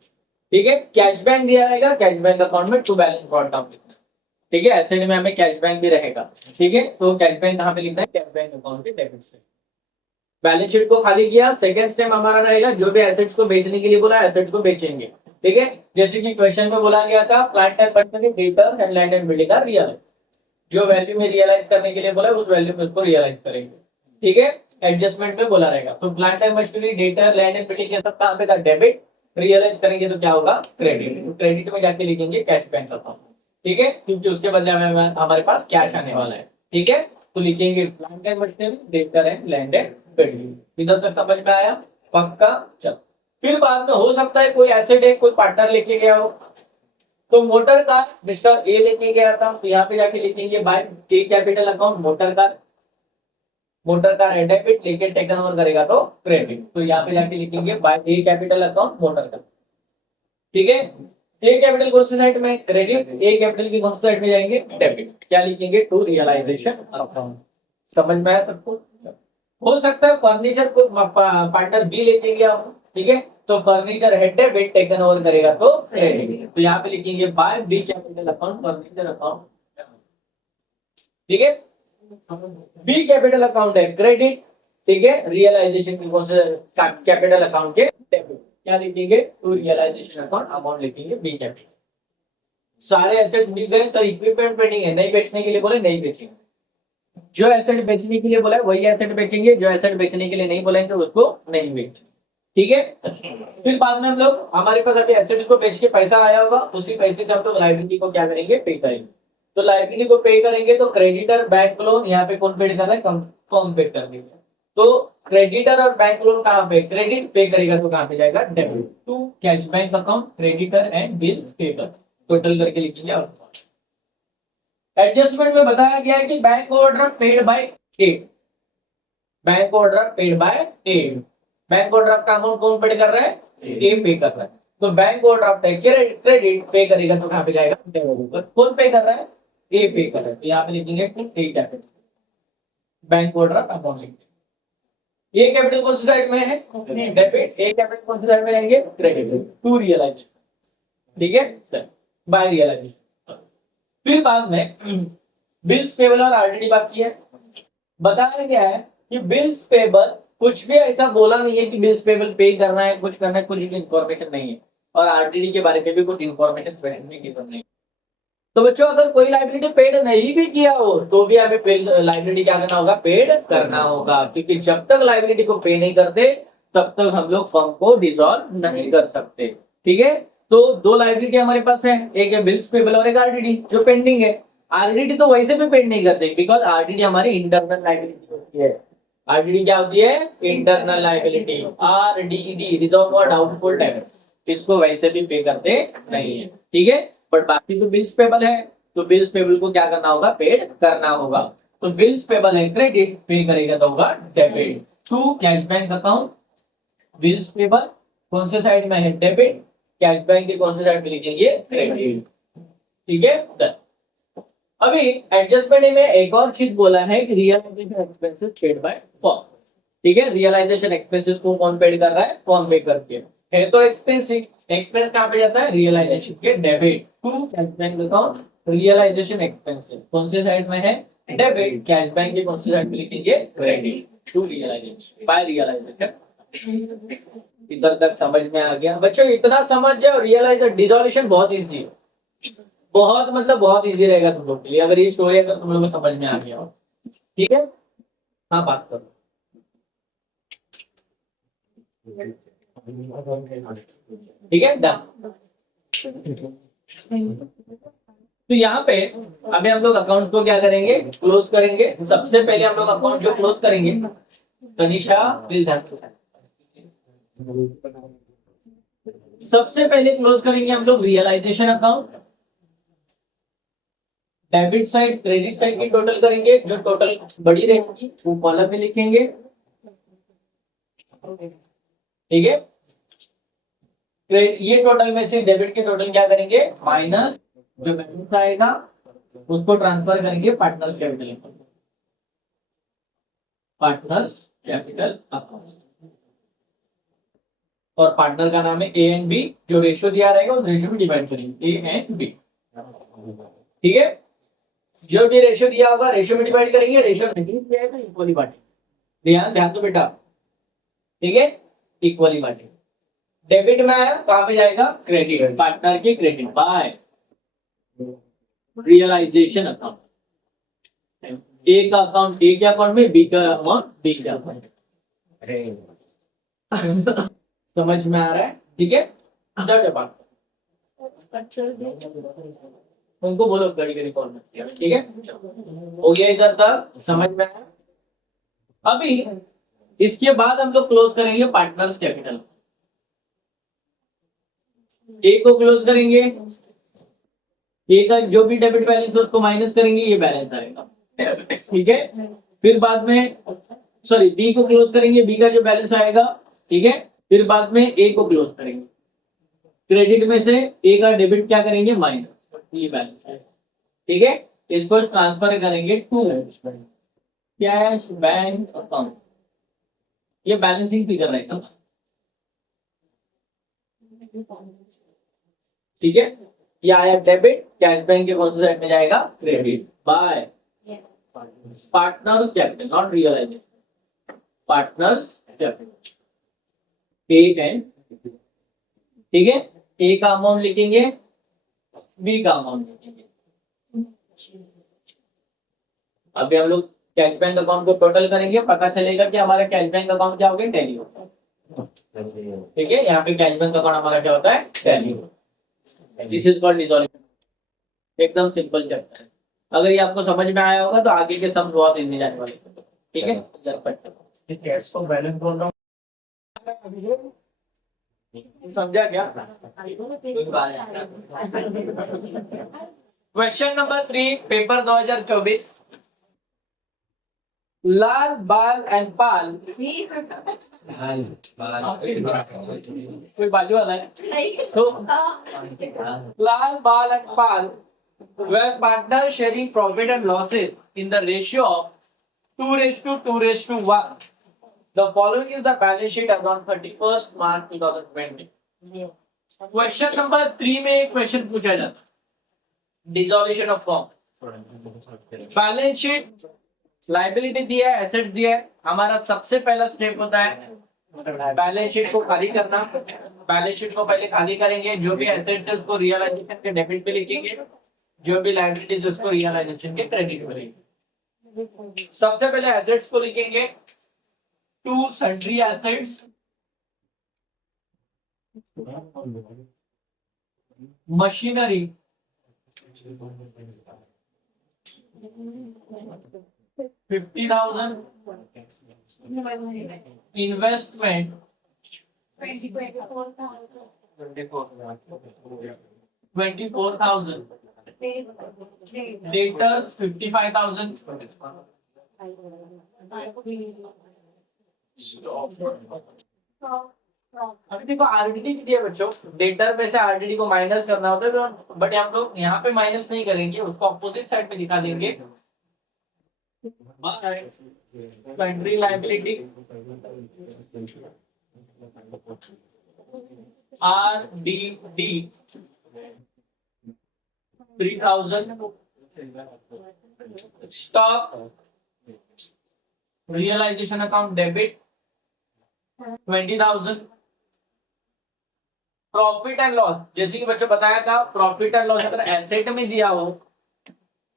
ठीक है, कैश बैंक दिया रहेगा, कैश बैंक अकाउंट में टू बैलेंस ब्रॉट डाउन लिखना। ठीक है, एसेट में हमें कैश बैंक भी रहेगा। ठीक है, तो कैश बैंक कहाँ पे लिखना है? कैश बैंक अकाउंट के डेबिट से। बैलेंस शीट को खाली किया। सेकंड स्टेप हमारा रहेगा, जो भी एसेट्स को बेचने के लिए बोला, एसेट्स को बेचेंगे। ठीक है, जैसे कि क्वेश्चन में बोला गया था, plant and machinery, debtors and land and building का रियलाइज, जो वैल्यू में रियलाइज करने के लिए बोला उस वैल्यू में उसको रियलाइज करेंगे। ठीक है, एडजस्टमेंट में बोला रहेगा। तो plant and machinery, debtor, land and building ये सब कहाँ पे था? डेबिट। रियलाइज करेंगे तो क्या होगा? क्रेडिट। तो क्रेडिट में जाके लिखेंगे कैश बैंक अकाउंट। ठीक है, क्योंकि उसके बदले में हमारे पास कैश आने वाला है। ठीक है, तो लिखेंगे plant and machinery, debtor and land and building. इधर तक समझ में आया? पक्का? चलो, फिर बाद में हो सकता है कोई एसेट है, कोई पार्टनर लेके गया हो। तो मोटर कार मिस्टर ए लेके गया था, तो यहाँ पे जाके लिखेंगे by A capital account motor car. Motor car है डेबिट, लेके टेकन ओवर करेगा तो क्रेडिट। तो यहाँ पे जाके लिखेंगे by A capital account motor car. ठीक है, ए कैपिटल कौन सी साइड में? क्रेडिट। ए कैपिटल की कौन सी साइड में जाएंगे? डेबिट। क्या लिखेंगे? To realisation account. समझ में आया सबको? हो सकता है फर्नीचर को पार्टनर बी लेके गया हो। ठीक है, तो फर्नीचर है डेबिट, टेकन ओवर करेगा तो क्रेडिट। तो यहाँ पे लिखेंगे by B capital account furniture account. ठीक है, बी कैपिटल अकाउंट है क्रेडिट। ठीक है, रियलाइजेशन की कौन से? कैपिटल अकाउंट के डेबिट। क्या लिखेंगे? टू रियलाइजेशन अकाउंट अमाउंट लिखेंगे बी कैपिटल। सारे एसेट्स मिल गए सर, इक्विपमेंट पेंडिंग है, नहीं बेचने के लिए बोले नहीं बेचेंगे। जो एसेट बेचने के लिए बोला है वही एसेट बेचेंगे, जो एसेट बेचने के लिए नहीं बोलेंगे उसको नहीं बेचेंगे। ठीक है, फिर बाद में हम लोग, हमारे पास अभी एसेट को बेच के पैसा आया होगा, उसी पैसे से हम लोग लाइबिलिटी को क्या करेंगे? पे करेंगे। तो लाइबिलिटी को पे करेंगे तो क्रेडिटर बैंक लोन, यहाँ पे कौन पे कर रहा है? फर्म पे कर देंगे। तो क्रेडिटर और बैंक लोन कहाँ पे, क्रेडिट पे करेगा तो कहाँ पे जाएगा, debit to cash bank account creditor and bills payable, total करके लिखेंगे। और एडजस्टमेंट में बताया गया है कि bank overdraft paid by A, bank overdraft paid by A, bank overdraft का अमाउंट कौन पे कर रहा है, ए पे कर रहा है। तो बैंक ओवरड्राफ्ट है क्रेडिट पे करेगा तो कहाँ पे जाएगा, डेबिट। कौन पे कर रहा है, ए पे कर रहा है, तो यहाँ पे लिखेंगे to A debit, bank overdraft amount लिखेंगे। ये कैपिटल कौन सी साइड में है, डेबिट, ए कैपिटल कौन सी साइड में रहेंगे, क्रेडिट टू रियलाइजेशन, ठीक है, बाय रियलाइजेशन। फिर बाद में बिल्स पेबल और आरटीडी बाकी है। बताया गया है कि बिल्स पेबल कुछ भी ऐसा बोला नहीं है कि बिल्स पेबल पे करना है, कुछ करना है, कुछ भी इंफॉर्मेशन नहीं है, और आरटीडी के बारे में भी कुछ इंफॉर्मेशन नहीं गिवन नहीं। तो बच्चों अगर कोई लाइबिलिटी पेड नहीं भी किया हो तो भी हमें लाइबिलिटी क्या करना होगा, पेड करना होगा, क्योंकि जब तक लाइबिलिटी को पे नहीं करते तब तक हम लोग फर्म को डिसॉल्व नहीं कर सकते, ठीक है। तो दो लाइबिलिटी हमारे पास है, एक है बिल्स पेबल और एक आरटीडी जो पेंडिंग है। आरटीडी तो वैसे भी पेड नहीं करते, बिकॉज आरटीडी हमारी इंटरनल लाइबिलिटी होती है। आरटीडी क्या होती है, internal liability, RDD, reserve for doubtful debts, इसको वैसे भी पे करते नहीं है, ठीक है। बट बाकी तो बिल्स पेबल है, तो बिल्स पेबल को क्या करना होगा, पेड करना होगा। तो बिल्स पेबल है क्रेडिट, पे करेगा तो होगा debit to cash bank account. Bills payable कौन से साइड में है, डेबिट, कैश बैंक के कौन से साइड में लिखेंगे, क्रेडिट, ठीक है। Done. अभी एडजस्टमेंट में एक और चीज बोला है कि realisation expenses paid by firm, ठीक है। रियलाइजेशन एक्सपेंसेस को कौन पेड कर रहा है, फर्म पे करके है। तो एक्सपेंस, एक्सपेंस कहाँ पे जाता है, रियलाइजेशन के debit to cash bank account realisation expenses कौन से साइड में है, डेबिट, कैश बैंक के कौन से साइड में लिखेंगे, credit to realisation by realisation. इधर तक समझ में आ गया बच्चों, इतना समझ जाओ। रियलाइजेशन डिसॉल्यूशन बहुत इजी है, बहुत मतलब बहुत इजी रहेगा तुम लोग के लिए, अगर ये स्टोरी अगर तुम लोग को समझ में आ गया हो, ठीक है। हाँ बात करो, ठीक है। done। तो यहाँ पे अभी हम लोग अकाउंट को क्या करेंगे, क्लोज करेंगे। सबसे पहले हम लोग अकाउंट जो क्लोज करेंगे, तनिषा प्लीज ध्यान दो। सबसे पहले क्लोज करेंगे हम लोग realisation account, debit side credit side की टोटल करेंगे, जो टोटल बड़ी रहेगी वो कॉलम में लिखेंगे, ठीक है। ये टोटल में से डेबिट के टोटल क्या करेंगे, माइनस जो बैलेंस आएगा उसको ट्रांसफर करेंगे partners capital, partners capital account, और पार्टनर का नाम है ए एंड बी, जो रेशियो दिया रहेगा उस रेशियो में डिवाइड करेंगे ए एंड बी, ठीक है। जो भी रेशियो दिया होगा रेशियो में डिवाइड करेंगे, रेशियो नहीं दिया है तो इक्वली बांटेंगे, ध्यान दो बेटा, ठीक है, इक्वली बांटेंगे। डेबिट में आया कहां पे जाएगा, क्रेडिट, पार्टनर की क्रेडिट बाय रियलाइजेशन अकाउंट, ए का अकाउंट ए के अकाउंट में, बी का अमाउंट बी के अकाउंट। समझ में आ रहा है, ठीक है। बात उनको बोलो घड़ी घड़ी कॉल में, ठीक है। हो गया इधर तक समझ में आया। अभी इसके बाद हम लोग क्लोज करेंगे पार्टनर्स कैपिटल, ए को क्लोज करेंगे, ए का जो भी डेबिट बैलेंस है उसको माइनस करेंगे, ये बैलेंस आएगा, ठीक है। फिर बाद में सॉरी बी को क्लोज करेंगे, बी का जो बैलेंस आएगा, ठीक है। फिर बाद में ए को क्लोज करेंगे, क्रेडिट में से ए का डेबिट क्या करेंगे, माइनस, ये बैलेंस आएगा, ठीक है। इसको ट्रांसफर करेंगे टू कैश बैंक अकाउंट, ये बैलेंसिंग फिगर रहेगा, ठीक है। ये आया डेबिट, कैश बैंक के कौन से साइड में जाएगा, credit by partners capital, not realisation, partners capital A and, ठीक है। ए का अमाउंट लिखेंगे, बी का अमाउंट लिखेंगे। अभी हम लोग कैश बैंक अकाउंट को टोटल करेंगे, पता चलेगा कि हमारा कैश बैंक अकाउंट क्या हो गया, टैली होगा, ठीक है। यहाँ पे कैश बैंक अकाउंट हमारा क्या होता है, टैली होगा। दिस इज कॉल्ड रिजोल्यूशन, एकदम सिंपल चैप्टर है। अगर ये आपको समझ में आया होगा तो आगे के सम बहुत इजी जाने वाले, ठीक है। कैश को बैलेंस बोल रहा समझा क्या? क्वेश्चन नंबर 3 पेपर 2024 लाल बाल एंड पाल कोई बाजू वाला है तो लाल बाल and Pal were partners sharing profit and losses in the ratio of 2:2:1. The following is the balance sheet as on 31st March 2020. Question number 3 में एक क्वेश्चन पूछा जाता है dissolution of form balance sheet liability दिया है asset दिया है हमारा सबसे पहला स्टेप होता है बैलेंस शीट को खाली करना बैलेंस शीट को पहले खाली करेंगे जो भी एसेट्स है उसको रियलाइजेशन के डेबिट पे लिखेंगे जो भी लाइबिलिटीज उसको रियलाइजेशन के क्रेडिट पे लिखेंगे सबसे पहले एसेट्स को लिखेंगे to sundry assets machinery 50,000 investment 24,000 debtors 55,000 अभी देखो आरडीडी भी दिया बच्चों डेटर में से आरडीडी को माइनस करना होता है बट हम लोग यहाँ पे माइनस नहीं करेंगे उसको अपोजिट साइड पे दिखा देंगे country liability RDD 3,000 stock realisation account debit 20,000 profit and loss जैसे कि बच्चों बताया था प्रॉफिट एंड लॉस अगर एसेट में दिया हो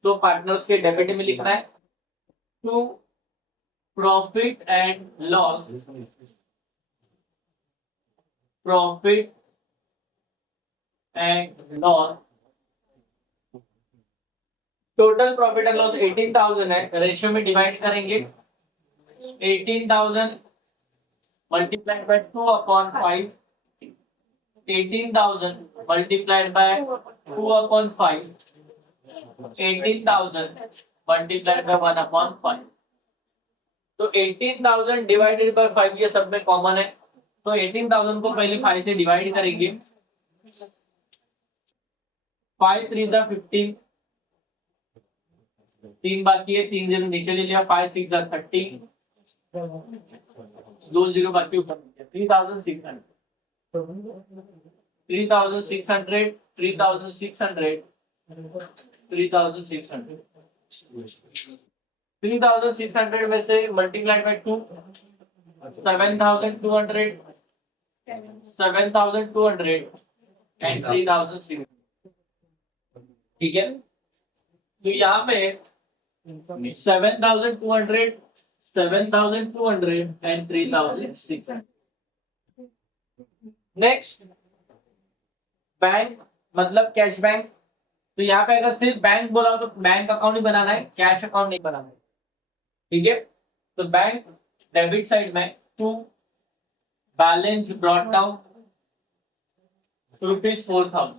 तो पार्टनर्स के डेबिट में लिखना है to profit and loss profit and loss total profit and loss 18,000 है रेशियो में डिवाइड करेंगे 18,000 multiplied by 2 upon 5 18,000 multiplied by 2 upon 5 18,000 multiplied by 1 upon 5 तो 18,000 डिवाइडेड बाय 5 ये सब में कॉमन है तो 18,000 को पहले 5 से डिवाइड करेंगे 5 3 दा 15 3 बाकी है 3 जीरो नीचे ले लिया 5 6 दा 30 दो जीरो बाकी ऊपर 3,600 3,600 3,600 3,600 3,600 में से मल्टीप्लाइड बाय 2 7,200 7,200 एंड 3,600 ठीक है तो यहाँ पे 7,200 7,200 and 3,600 नेक्स्ट बैंक मतलब कैश बैंक तो यहाँ पे अगर सिर्फ बैंक बोला तो बैंक अकाउंट ही बनाना है कैश अकाउंट नहीं बनाना है ठीक है तो बैंक डेबिट साइड में to balance brought down ₹4,000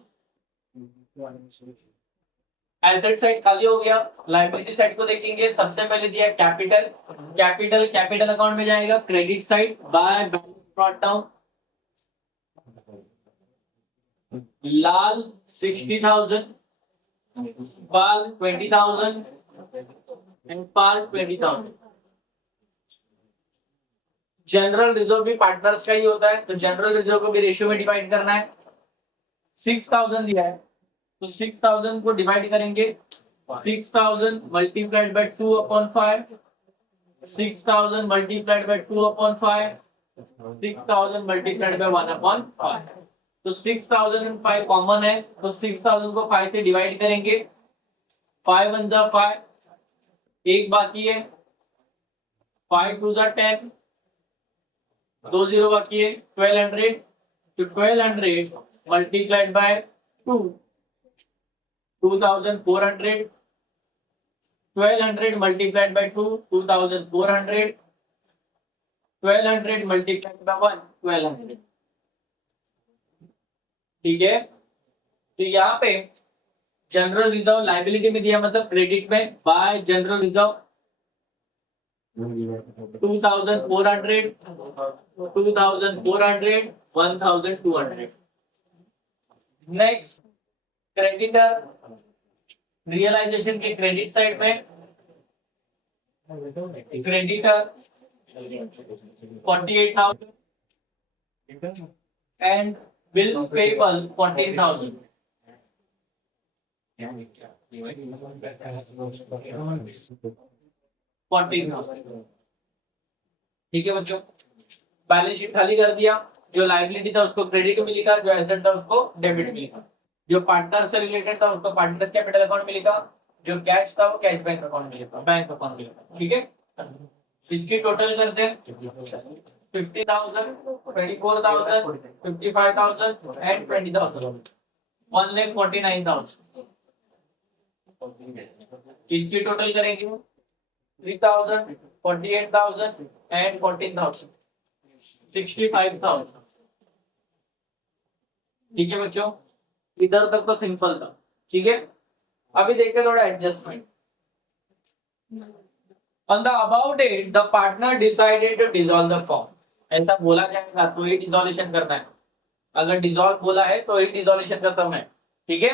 asset side खाली हो गया लाइबिलिटी साइड को देखेंगे सबसे पहले दिया कैपिटल कैपिटल कैपिटल अकाउंट में जाएगा credit side by balance brought down Lal 60,000 Bal 20,000 and Pal 20,000 general reserve भी पार्टनर्स का ही होता है तो जनरल रिजर्व को भी रेशियो में डिवाइड करना है 6,000 दिया है तो 6,000 को डिवाइड करेंगे 6,000 multiplied by 2 upon 5 6,000 multiplied by 2 upon 5 6,000 multiplied by 1 upon 5 तो 6,000 एंड 5 कॉमन है तो 6,000 को 5 से डिवाइड करेंगे 5 1 जा 5 एक बाकी है 5 2 जा 10 दो जीरो बाकी है 1200 तो 1200 multiplied by 2 2,400 1200 multiplied by 2 2,400 1200 multiply by 1 1200। ठीक है, तो यहाँ पे जनरल रिजर्व लाइबिलिटी में दिया, मतलब क्रेडिट में by general reserve 2400 1200 next creditor realisation के क्रेडिट साइड में क्रेडिटर 48,000 एंड बिल्स पेबल 14,000। ठीक है बच्चों, बैलेंस शीट खाली कर दिया। जो लाइबिलिटी था उसको क्रेडिट में लिखा, जो एसेट था उसको डेबिट में लिखा, जो पार्टनर से रिलेटेड था उसको पार्टनर्स कैपिटल अकाउंट में लिखा, जो कैश था वो कैश बैंक अकाउंट में लिखा, बैंक अकाउंट में लिखा। ठीक है, इसकी टोटल करते हैं 50,000 24,000 55,000 एंड 20,000 1,49,000। इसकी टोटल करेंगे 3,000 48,000 एंड 14,000 65,000। ठीक है बच्चों, इधर तक तो सिंपल था। ठीक है, अभी देखते हैं थोड़ा adjustment. On the above date, the partner decided to dissolve the firm। ऐसा बोला जाएगा तो ही डिसॉल्यूशन करना है, अगर डिसॉल्व बोला है तो ही डिसॉल्यूशन का समय। ठीक है,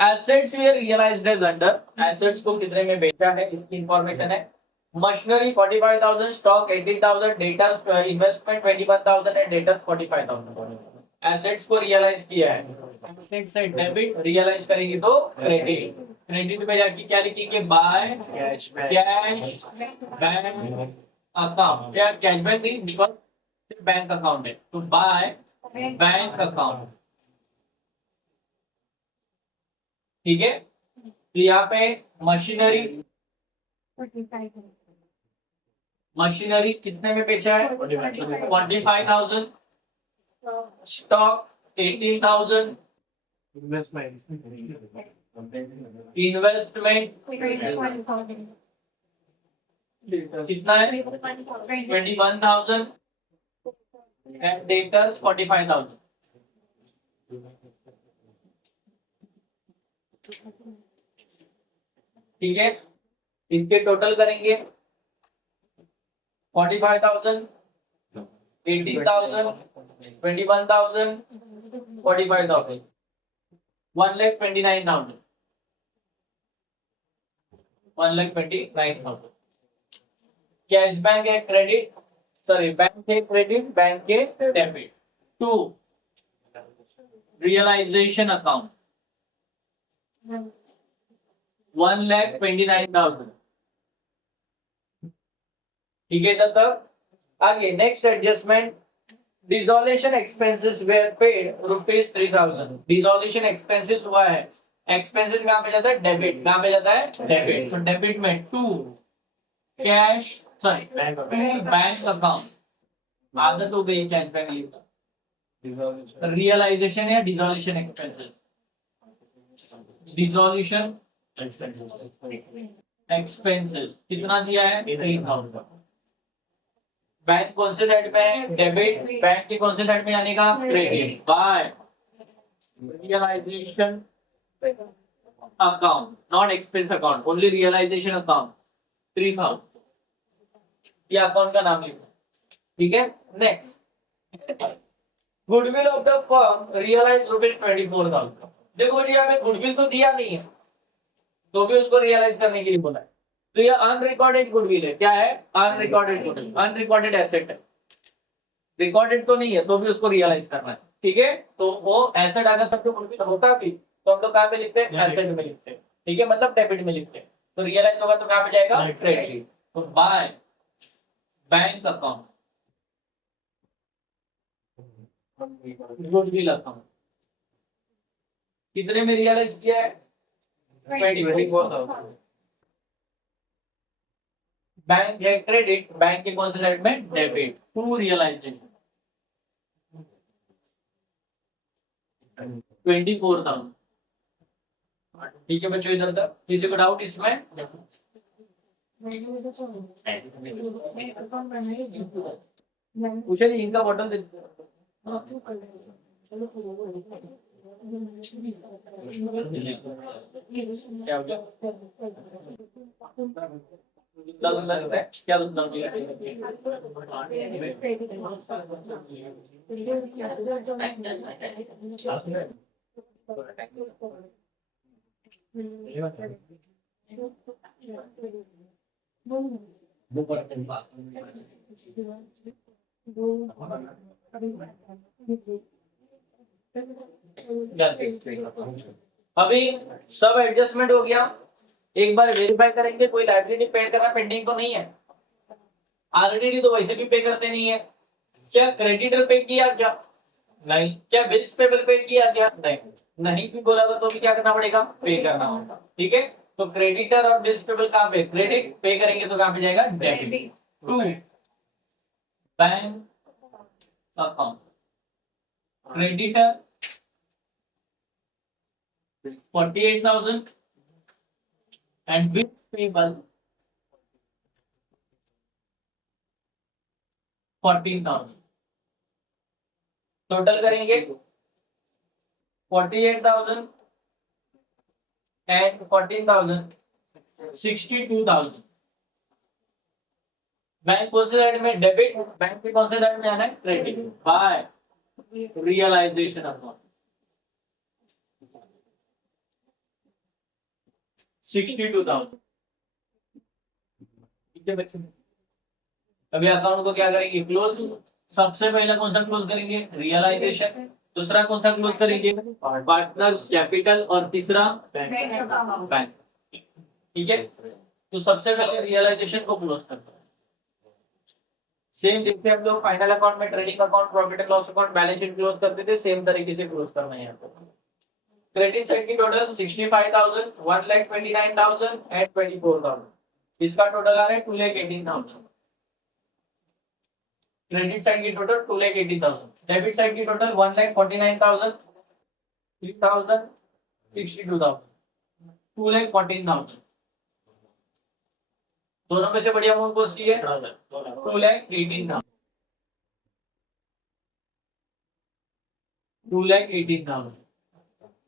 assets were realised as under, assets को कितने में बेचा है इसकी इंफॉर्मेशन है। Machinery 45,000, stock 18,000, debtors investment 21,000 and debtors 45,000। Assets को रियलाइज किया है, एसेट से डेबिट रियलाइज करेंगे तो क्रेडिट। क्रेडिट में जाके क्या लिखेंगे, बाय कैश बैंक अकाउंट, या कैश बैंक नहीं बिकॉज बैंक अकाउंट है, तो बाय बैंक अकाउंट। ठीक है, तो यहाँ पे मशीनरी कितने में बेचा है, 45,000, स्टॉक 18,000, इन्वेस्टमेंट कितना है 21,000 एंड डेटर्स 45,000। ठीक है, इसके टोटल करेंगे 45,000 18,000 21,000 45,000 1,29,000 1,29,000। कैश बैंक है क्रेडिट, सॉरी बैंक के क्रेडिट बैंक के डेबिट। To realisation account 1,29,000। ठीक है, तब तक आगे next adjustment, dissolution expenses were paid ₹3,000। Dissolution expenses हुआ है, एक्सपेंसेस कहां पे जाता है, डेबिट। कहां पे जाता है, डेबिट। तो डेबिट में to cash sorry bank account, आदत हो गई कैश बैंक लिखना, रियलाइजेशन या डिसॉल्यूशन एक्सपेंसेस, डिसॉल्यूशन एक्सपेंसेस कितना दिया है 3,000। बैंक कौन से साइड में है, डेबिट, बैंक की कौन से साइड में जाने का, credit, by realisation account, not expense account, only realisation account 3,000। ये अकाउंट का नाम लिखो। ठीक है, next goodwill of the firm realise ₹24,000। देखो भैया हमें गुडविल तो दिया नहीं है, तो भी उसको रियलाइज करने के लिए बोला है। तो ये अनरिकॉर्डेड गुडविल है, क्या है, अनरिकॉर्डेड गुडविल, अनरिकॉर्डेड एसेट है, रिकॉर्डेड तो नहीं है तो भी उसको रियलाइज करना है। ठीक है, तो वो एसेट अगर सबको गुडविल होता भी तो हम लोग कहाँ पे लिखते हैं, एसेट में लिखते हैं। ठीक है, मतलब डेबिट में लिखते हैं, तो रियलाइज होगा तो कहाँ पे जाएगा, क्रेडिट। तो by bank account goodwill account कितने में रियलाइज किया है, 24,000। बैंक है क्रेडिट, बैंक के कौन से साइड में, डेबिट, टू रियलाइजेशन 24,000। ठीक है बच्चों, इधर तक किसी को डाउट इसमें, पूछे नहीं इनका बॉटल दे क्या हो गया क्या अभी सब एडजस्टमेंट हो गया। एक बार वेरीफाई करेंगे कोई लाइब्रेरी पेड करना पेंडिंग तो नहीं है। ऑलरेडी तो वैसे भी पे करते नहीं है। क्या क्रेडिटर पे किया क्या? नहीं। क्या बिल्स पे किया क्या? नहीं। नहीं भी बोला तो भी क्या करना पड़ेगा? पे करना होगा। ठीक है। तो क्रेडिटर और बिल्स पेबल कहाँ पे? क्रेडिट पे करेंगे तो कहाँ पे जाएगा? Debit. To bank account creditor 48,000 and bills payable 14,000। Total करेंगे 48,000 and 14,000 62,000। बैंक कौन से साइड में? डेबिट। बैंक के कौन से साइड में आना है? क्रेडिट। By realisation account 62,000। ठीक है बच्चों। अभी अकाउंट को क्या करेंगे? क्लोज। सबसे पहले कौन सा क्लोज करेंगे? रियलाइजेशन। दूसरा कौन सा क्लोज करेंगे? Partners capital. और तीसरा बैंक। ठीक है। तो सबसे पहले रियलाइजेशन को क्लोज करते हैं। सेम जैसे हम लोग फाइनल अकाउंट में trading account profit and loss account balance sheet close करते थे, सेम तरीके से क्लोज करना है यहाँ पर। क्रेडिट साइड की टोटल 65,000 1,29,000 एंड 24,000। इसका टोटल आ रहा है 2,18,000। क्रेडिट साइड की टोटल 2,18,000। डेबिट साइड की टोटल 1,49,000 3,000 62,000 2,14,000। दोनों में से बढ़िया अमाउंट कौन सी है? 2,18,000। 2,18,000।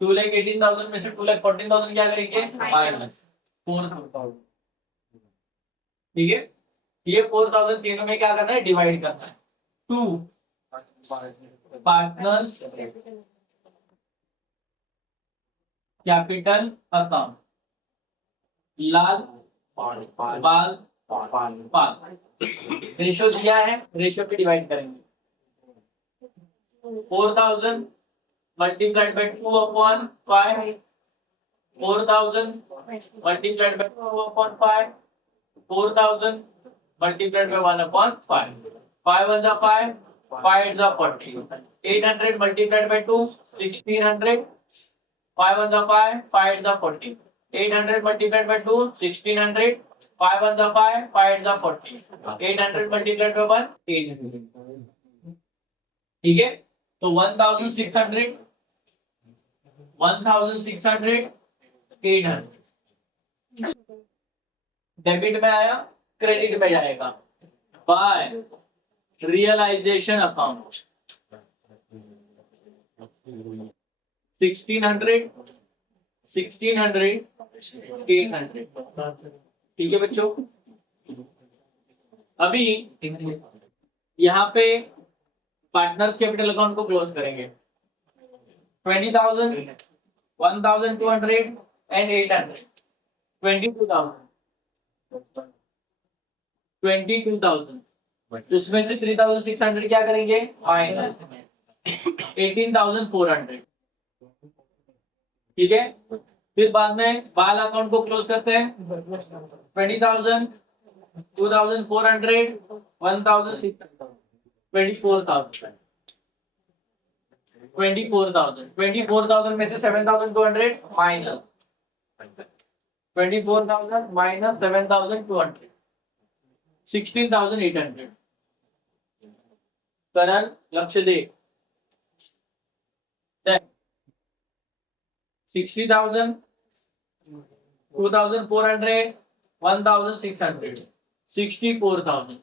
2,18,000 में से 2,14,000 क्या करेंगे? माइनस 4,000। ठीक है। ये 4,000 तीनों में क्या करना है? डिवाइड करना है। टू पार्टनर्स कैपिटल अकाउंट लाल बाल पाल। रेशियो दिया है, रेशियो पे डिवाइड करेंगे। 4,000 multiplied by 2/5। 4,000 multiplied by 2/5। 4,000 multiplied by 1/5. 5 1 is 5, 5 is 40. 800 multiplied by 2, 1,600. 5 1 is 5, 5 is 40. 800 multiplied by 2, 1,600. 5 1 is 5, 5 is 40. 800 multiplied by 1, 800. ठीक है। तो 1,600, 1,600, 800 डेबिट में आया, क्रेडिट में जाएगा। By realisation account 1,600, 1,600, 800। ठीक है बच्चों। अभी यहाँ पे पार्टनर्स कैपिटल अकाउंट को क्लोज करेंगे। 20,000, 1,200 एंड 800। 22,000। उसमें से 3,600 क्या करेंगे? माइनस 18,400। ठीक है। फिर बाद में बाल अकाउंट को क्लोज करते हैं। 20,000, 2,400, 1,600, 24,000। 24,000 में से 7,200 माइनस 24,000 माइनस 7,200 16,800। करण लक्ष्य दे 60,000, 2,400, 1600, 64,000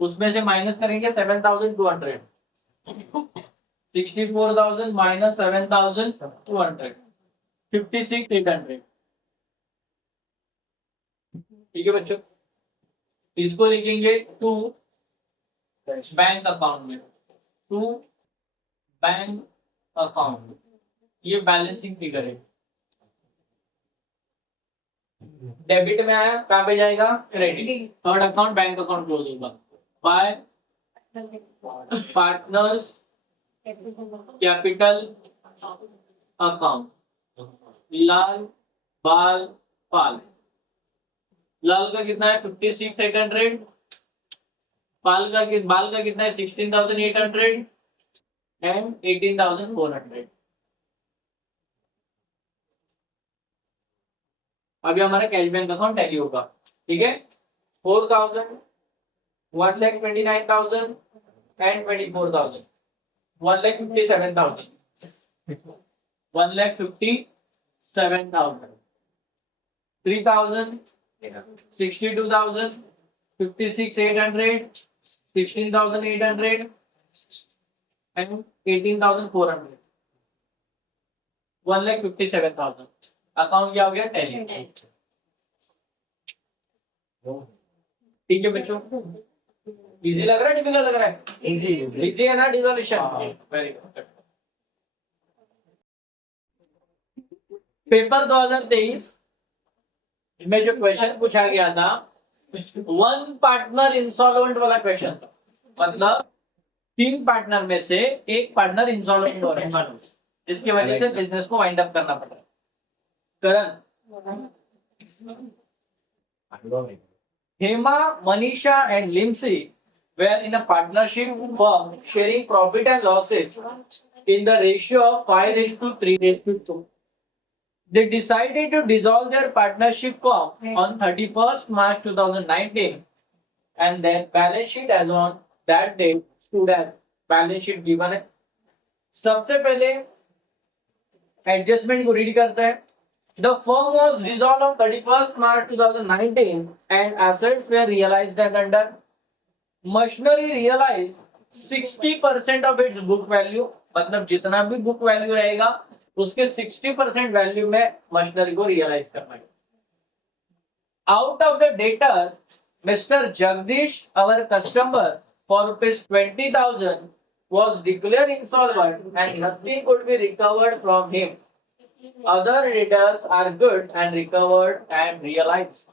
उसमें से माइनस करेंगे 7,200, 64,000 माइनस 7,200, 56,800। ठीक है बच्चों, इसको लिखेंगे टू बैंक अकाउंट में, टू बैंक अकाउंट, ये बैलेंसिंग फिगर है। डेबिट में आया, कहाँ पे जाएगा, credit. Third account bank account close होगा बाय पार्टनर्स कैपिटल अकाउंट। लाल बाल पाल, लाल का कितना है 56,800, बाल का कितना है 16,800 एंड 18,400। अभी हमारा कैश बैंक अकाउंट टैली होगा, ठीक है। 4,000, 1,29,000 एंड 24,000, 1,57,000, 1,57,000, 3,000, 62,000, 56,800, 16,800 and 18,400, 1,57,000। अकाउंट क्या हो गया, टैली। ठीक है बच्चों, इजी लग रहा है डिफिकल्ट लग रहा है? इजी है ना डिसोल्यूशन? Very good. पेपर 2023 में जो क्वेश्चन पूछा गया था, वन पार्टनर इंसॉल्वेंट वाला क्वेश्चन था। मतलब 3 पार्टनर में से एक पार्टनर इंसॉल्वेंट हो रहा है, जिसकी वजह से बिजनेस को वाइंड अप करना पड़ा। करण, Hema, Manisha and Lindsay were in a partnership firm sharing profit and losses in the ratio of 5:3:2. They decided to dissolve their partnership firm on 31st March 2019 and their balance sheet as on that date stood as balance sheet given है। सबसे पहले adjustment को read करते हैं। The firm was dissolved on 31st March 2019 and assets were realized as under machinery realized 60% of its book value। मतलब जितना भी book value रहेगा उसके 60% वैल्यू में मशीनरी को रियलाइज करना है। Out of the debtor mister Jagdish our customer for ₹20,000 was declared insolvent and nothing could be recovered from him. Other debtors are good and recovered and realized।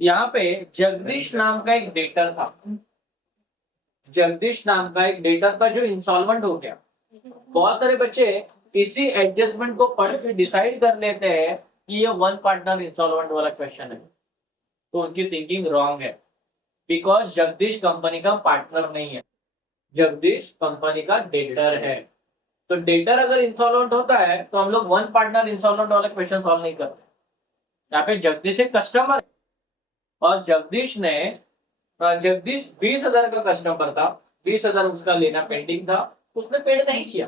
यहाँ पे जगदीश नाम का एक डेटर था, जगदीश नाम का एक डेटर था जो इंसॉल्वेंट हो गया। बहुत सारे बच्चे इसी एडजस्टमेंट को पढ़ के डिसाइड कर लेते हैं कि ये वन पार्टनर इंसॉल्वेंट वाला क्वेश्चन है, तो उनकी थिंकिंग रॉन्ग है। बिकॉज जगदीश कंपनी का पार्टनर नहीं है, जगदीश कंपनी का डेटर है। तो डेटर अगर इंसॉल्वेंट होता है तो हम लोग वन पार्टनर इंसॉल्वेंट वाला क्वेश्चन सॉल्व नहीं करते। यहाँ पे जगदीश एक कस्टमर और जगदीश 20,000 का कस्टमर था, 20,000 उसका लेना पेंडिंग था, उसने पेड नहीं किया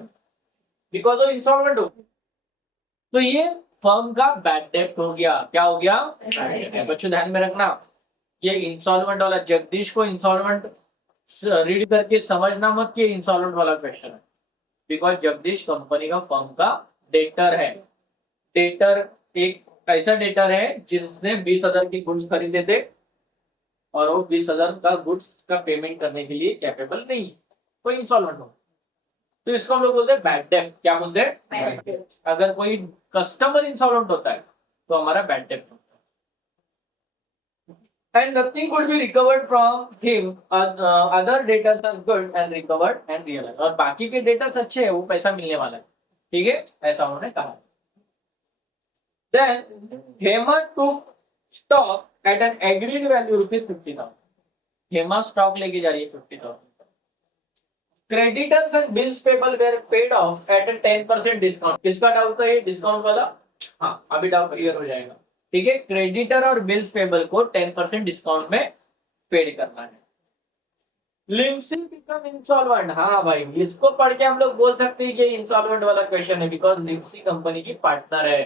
बिकॉज वो इंसॉल्वेंट हो। तो ये फर्म का बैड डेट हो गया। क्या हो गया? बच्चों ध्यान में रखना, ये इंसॉल्वेंट वाला जगदीश को इंसॉल्वेंट रीड करके समझना मत कि इंसॉल्वेंट वाला क्वेश्चन है, बिकॉज जगदीश कंपनी का फर्म का डेटर है। डेटर एक ऐसा डेटर है जिसने 20,000 की गुड्स खरीदे थे और वो 20,000 का गुड्स का पेमेंट करने के लिए कैपेबल नहीं, कोई इंसॉल्वेंट हो, तो इसको हम लोग बोलते हैं बैड डेट। क्या बोलते हैं? अगर कोई कस्टमर इंसॉल्वेंट होता है तो हमारा बैड डेट होता है। And nothing could be recovered from him, other debtors are good and recovered and realise, और बाकी के डेटर्स अच्छे हैं, वो पैसा मिलने वाला है। ठीक है, ऐसा उन्होंने कहा। Then Hema took stock at an agreed value ₹50,000। Hema stock लेके जा रही है 50,000। Creditors and bills payable were paid off at a 10% discount. किसका डाउट था ये डिस्काउंट वाला? हाँ, अभी डाउट क्लियर हो जाएगा। ठीक है, क्रेडिटर और बिल्स पेबल को 10% डिस्काउंट में पेड करना है। Limcee become insolvent. हाँ भाई, इसको पढ़ के हम लोग बोल सकते हैं कि इंसॉल्वेंट वाला क्वेश्चन है, बिकॉज लिम्सी कंपनी की पार्टनर है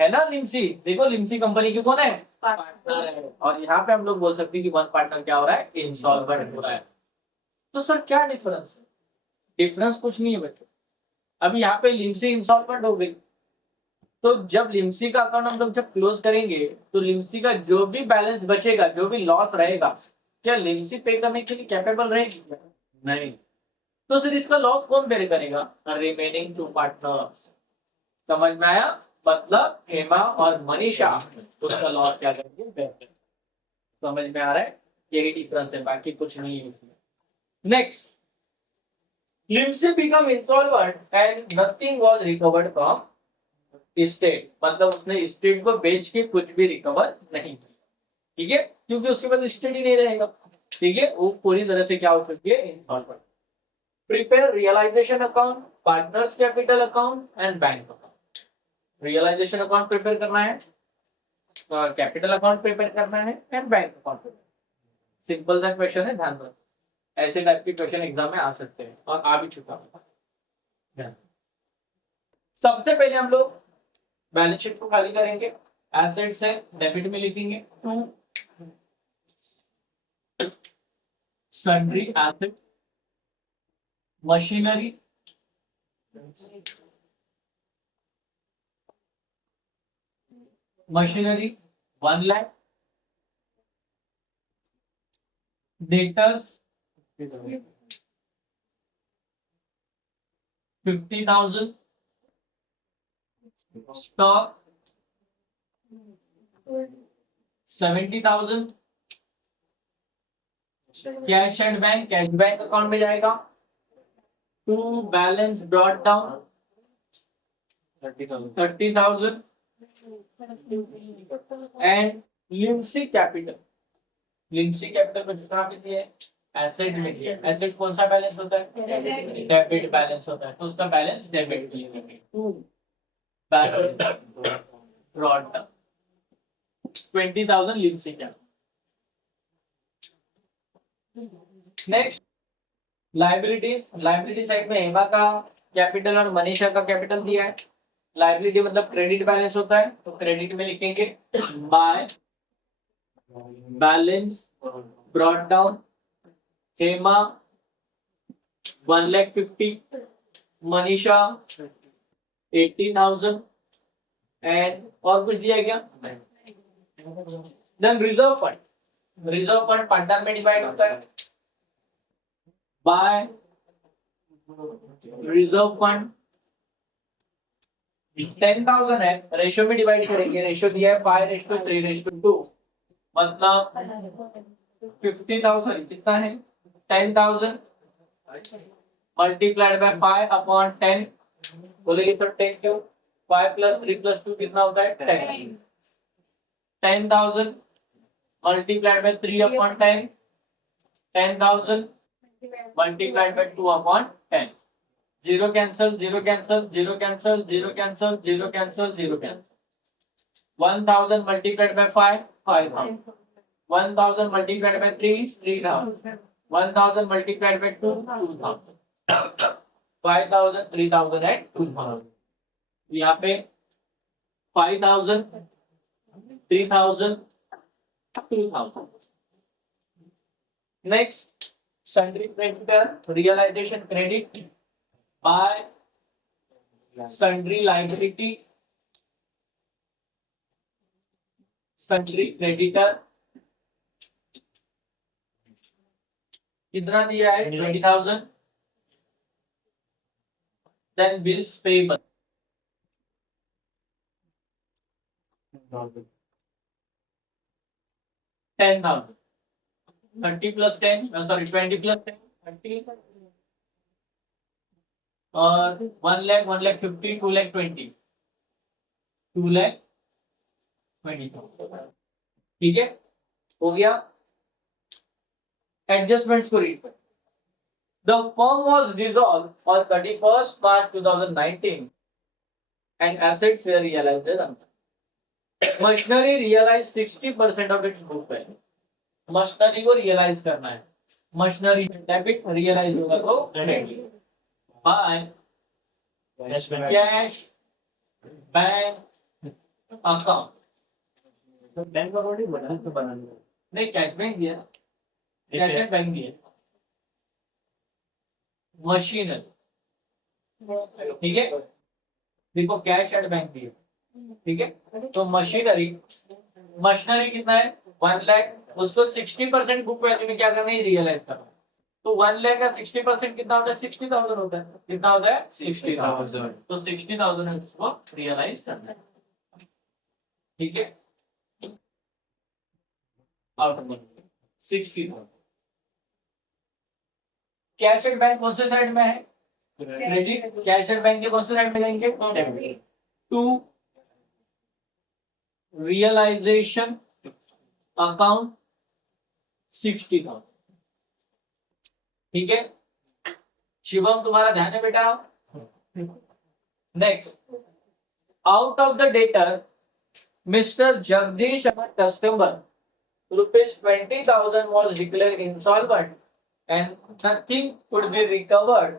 है ना लिम्सी, देखो लिम्सी कंपनी की कौन है, पार्टनर है। और यहाँ पे हम लोग बोल सकते हैं कि वन पार्टनर क्या हो रहा है, इंसॉल्वेंट हो रहा है। तो सर क्या डिफरेंस है? डिफरेंस कुछ नहीं है बच्चों। अभी यहाँ पे लिम्सी इंसॉल्वेंट हो गई, तो जब लिम्सी का अकाउंट हम लोग जब क्लोज करेंगे तो लिम्सी का जो भी बैलेंस बचेगा, जो भी लॉस रहेगा, क्या लिम्सी पे करने के लिए कैपेबल रहेगी क्या? नहीं। तो सर इसका लॉस कौन बेयर करेगा? Remaining to partners. समझ में आया? मतलब हेमा और मनीषा उसका लॉस क्या करेंगे, बेयर करेंगे। समझ में आ रहा है? यही डिफरेंस है, बाकी कुछ नहीं है इसमें। Next, Limcee become insolvent and nothing was recovered from state, मतलब उसने स्टेट को बेच के कुछ भी रिकवर नहीं किया। ठीक है, क्योंकि उसके पास स्टेट ही नहीं रहेगा। ठीक है, वो पूरी तरह से क्या हो चुकी है, insolvent. Prepare realisation account, partners capital account and bank account. Realisation account prepare करना है, कैपिटल अकाउंट प्रिपेयर करना है एंड बैंक अकाउंट। सिंपल सा क्वेश्चन है, ध्यान रखो। ऐसे टाइप के क्वेश्चन एग्जाम में आ सकते हैं और आ भी चुका है। सबसे पहले हम लोग बैलेंस शीट को खाली करेंगे, एसेट से डेबिट में लिखेंगे sundry asset, machinery, machinery 1 lakh, debtors 50,000, stock 70,000, cash and bank, cash bank account में जाएगा। To balance brought down 30,000 and Limsi capital, Limsi capital को जितना भी दिया है एसेट में दिया। एसेट कौन सा बैलेंस होता है, डेबिट बैलेंस होता है, तो उसका बैलेंस डेबिट लिखेंगे। To balance brought down 20,000 Limsi capital. Next, liabilities, liability side में हेमा का कैपिटल और मनीषा का कैपिटल दिया है। लाइबिलिटी मतलब क्रेडिट बैलेंस होता है, तो क्रेडिट में लिखेंगे by balance brought down Hema 1,50,000, Manisha 80,000 and और कुछ दिया क्या? Then reserve fund, reserve fund partner में डिवाइड होता है बाय रिजर्व फंड 10,000 है, रेशियो में डिवाइड करेंगे। रेशियो दिया है 5:3:2, मतलब 50,000 कितना है, 10,000 मल्टीप्लाइड बाय 5/10। बोलेंगे तो 10 क्यों, 5 + 3 + 2 कितना होता है, 10। 10,000 multiplied by 3/10, 10,000 multiplied by 2/10। Zero cancel, zero cancel, zero cancel, zero cancel, zero cancel, zero cancel. 1,000 multiplied by 5, 5,000। 1,000 multiplied by 3, 3,000। 1,000 multiplied by 2, 2,000। 5,000, 3,000 and 2,000। यहाँ पे 5,000, 3,000, 2,000। Next, sundry creditor, realisation credit by sundry liability, sundry creditor कितना दिया है, 20,000। Then bills payable 10,000। 30 + 10, sorry 20 + 10, 30 और 1 लाख, 1,50,000, 2,20,000, 2,20,000। ठीक है, हो गया। एडजस्टमेंट्स को रीड कर। The firm was dissolved on 31st March 2019 and assets were realized as uncurrent. Machinery realized 60% of its book value. Machinery को रियलाइज करना है, मशीनरी डेबिट रियलाइज होगा तो credit by cash bank account. तो bank account ही बना तो बनाना नहीं, cash bank दिया, कैश एंड बैंक दिया, मशीनरी, ठीक है, देखो कैश एंड बैंक दिया, ठीक है। तो मशीनरी, मशीनरी कितना है 1 लाख, उसको 60% बुक वैल्यू में क्या करना है, रियलाइज करना है। तो 1 लाख का 60% कितना होता है, 60,000 होता है। कितना होता है, 60,000। तो 60,000 है, उसको रियलाइज करना है, ठीक है। और 60,000। कैश एंड बैंक कौन से साइड में है, क्रेडिट। कैश एंड बैंक के कौन से साइड में जाएंगे, डेबिट। टू रियलाइजेशन अकाउंट 60,000, ठीक है। शिवम तुम्हारा ध्यान है बेटा। Next, out of the debtor mister Jagdish our customer rupees 20,000 was declared insolvent and nothing could be recovered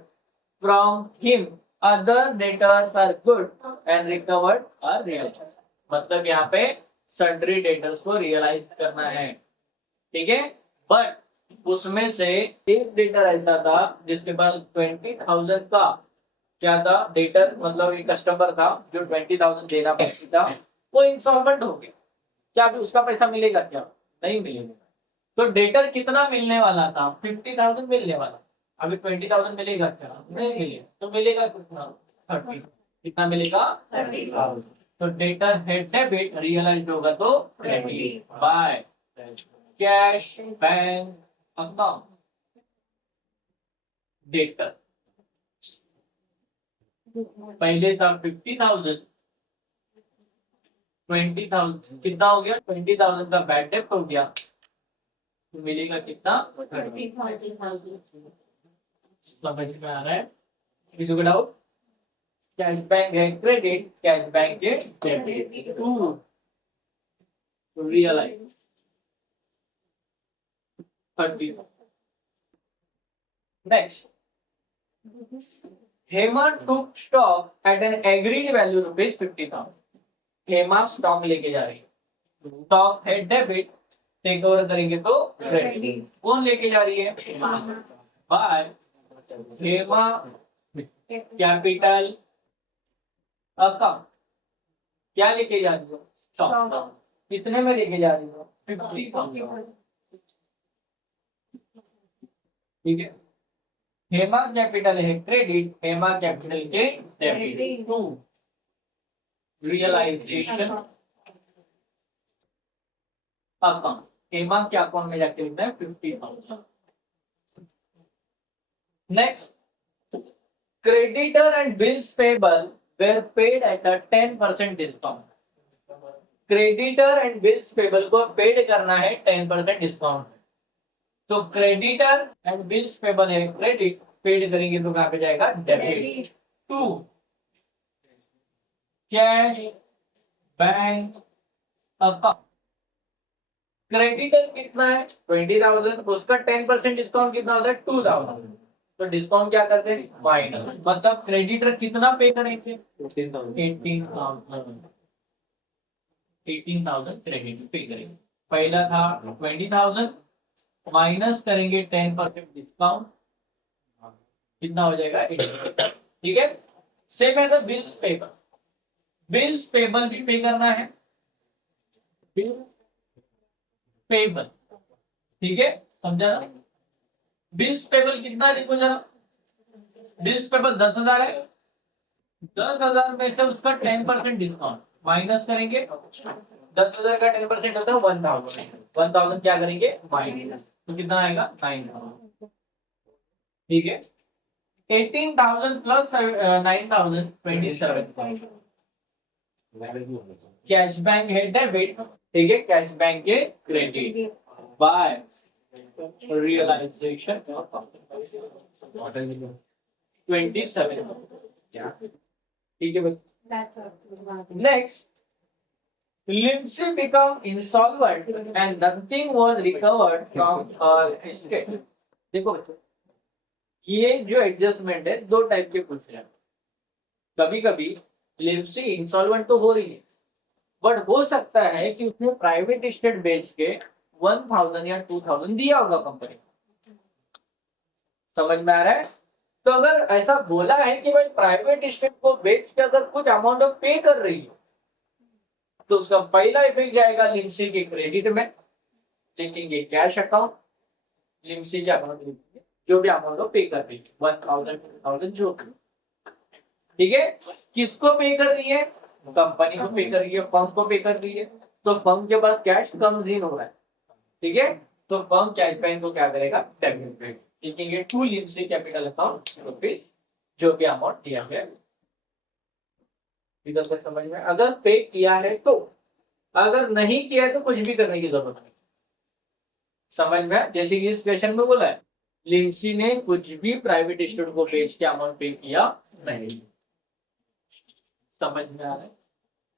from him. Other debtors are good and recovered are realized. मतलब यहाँ पे sundry debtors को रियलाइज करना है, ठीक है। बट उसमें से एक डेटर ऐसा था जिसके पास 20,000 का क्या था, डेटर मतलब एक कस्टमर था जो 20,000 देना बाकी था, वो इंसॉल्वेंट हो गया। क्या अभी उसका पैसा मिलेगा, क्या नहीं मिलेगा। तो डेटर कितना मिलने वाला था, 50,000 मिलने वाला, अभी 20,000 मिलेगा क्या, नहीं मिलेगा। तो मिलेगा कितना, 30। कितना मिलेगा, 30,000। तो डेटर हेड डेबिट रियलाइज होगा तो credit by cash bank account debtor. पहले था 50,000, 20,000 कितना हो गया, 20,000 का बैड डेब्ट हो गया, तो मिलेगा कितना, 30,000। समझ में आ रहा है, किसी को डाउट। कैश बैंक है क्रेडिट, कैश बैंक है debit. To realise 30। Next, Hema took stock at an agreed value rupees 50,000। Hema stock लेके जा रही है, स्टॉक है डेबिट, टेक ओवर करेंगे तो क्रेडिट। कौन लेके जा रही है, बाय हेमा कैपिटल अकाउंट। क्या लेके जा रही हो, स्टॉक। कितने में लेके जा रही हो, 50,000, ठीक है। हेमा कैपिटल है क्रेडिट, हेमा कैपिटल के debit. To realisation account, Hema के अकाउंट में जाके लिखना है 50,000। Next, creditor and bills payable were paid at a 10% discount। Creditor and bills payable को पेड करना है 10% डिस्काउंट। तो क्रेडिटर एंड बिल्स पेबल है क्रेडिट, पेड करेंगे तो कहां पे जाएगा, debit. To cash bank account, creditor कितना है 20,000, उसका 10% डिस्काउंट कितना होता है 2,000। तो डिस्काउंट क्या करते हैं, माइनस, मतलब क्रेडिटर कितना पे करेंगे 18,000। 18,000 क्रेडिट पे करेंगे। पहला था 20,000, माइनस करेंगे 10% डिस्काउंट, कितना हो जाएगा 18,000, ठीक है। सेम है तो बिल्स पेबल, बिल्स पेबल भी पे करना है, बिल्स पेबल, ठीक है, समझा ना। बिल्स पेबल कितना है, देखो जरा, बिल्स पेबल 10,000 है, 10,000 में से उसका 10% डिस्काउंट माइनस करेंगे, 10,000 का 10% होता है 1,000, 1,000 क्या करेंगे माइनस, तो कितना आएगा 9,000, ठीक है। 18,000 प्लस 9,000 27,000। कैश बैंक है डेबिट, ठीक है, कैश बैंक के क्रेडिट बाय रियलाइजेशन 27, ठीक है बस। Next, Lindsay became insolvent and nothing was recovered from her estate। देखो बच्चों, ये जो एडजस्टमेंट है दो टाइप के पूछ रहे हैं। कभी कभी लिंसी इंसॉल्वेंट तो हो रही है, बट हो सकता है कि उसने प्राइवेट एस्टेट बेच के 1000 या 2000 दिया होगा कंपनी। समझ में आ रहा है? तो अगर ऐसा बोला है कि भाई प्राइवेट एस्टेट को बेच के अगर कुछ अमाउंट ऑफ पे कर रही है, तो उसका पहला इफेक्ट जाएगा लिमसी के क्रेडिट में, लिखेंगे कैश अकाउंट, लिमसी के अकाउंट लिखेंगे जो भी अमाउंट ऑफ पे कर रही है 1000 2000 जो भी। ठीक है, किसको पे कर रही है? कंपनी को पे कर रही है, फर्म को पे कर रही है। तो फर्म के पास कैश कम्स इन हो रहा है। ठीक है, तो फर्म कैश बैंक को क्या करेगा? डेबिट करेगा। लिखेंगे to Limsi capital account rupees जो भी अमाउंट दिया गया। इधर तक समझ में? अगर पे किया है तो, अगर नहीं किया है तो कुछ भी करने की जरूरत नहीं। समझ में? जैसे कि इस क्वेश्चन में बोला है लिमसी ने कुछ भी प्राइवेट एस्टेट को बेच के अमाउंट पे किया नहीं। समझ में आ रहा है?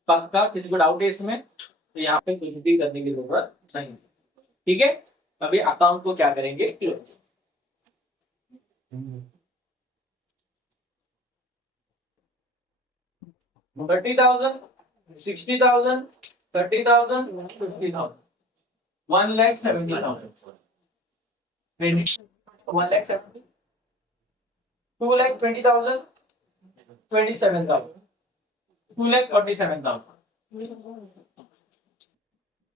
पक्का? किसी को डाउट है इसमें? तो यहाँ पे कुछ भी करने की जरूरत नहीं। ठीक है, अभी अकाउंट को क्या करेंगे? क्लोज। 30,000, 60,000, 30,000, 50,000, 1,70,000, 1,70,000, 2,20,000, 27,000, 2,47,000।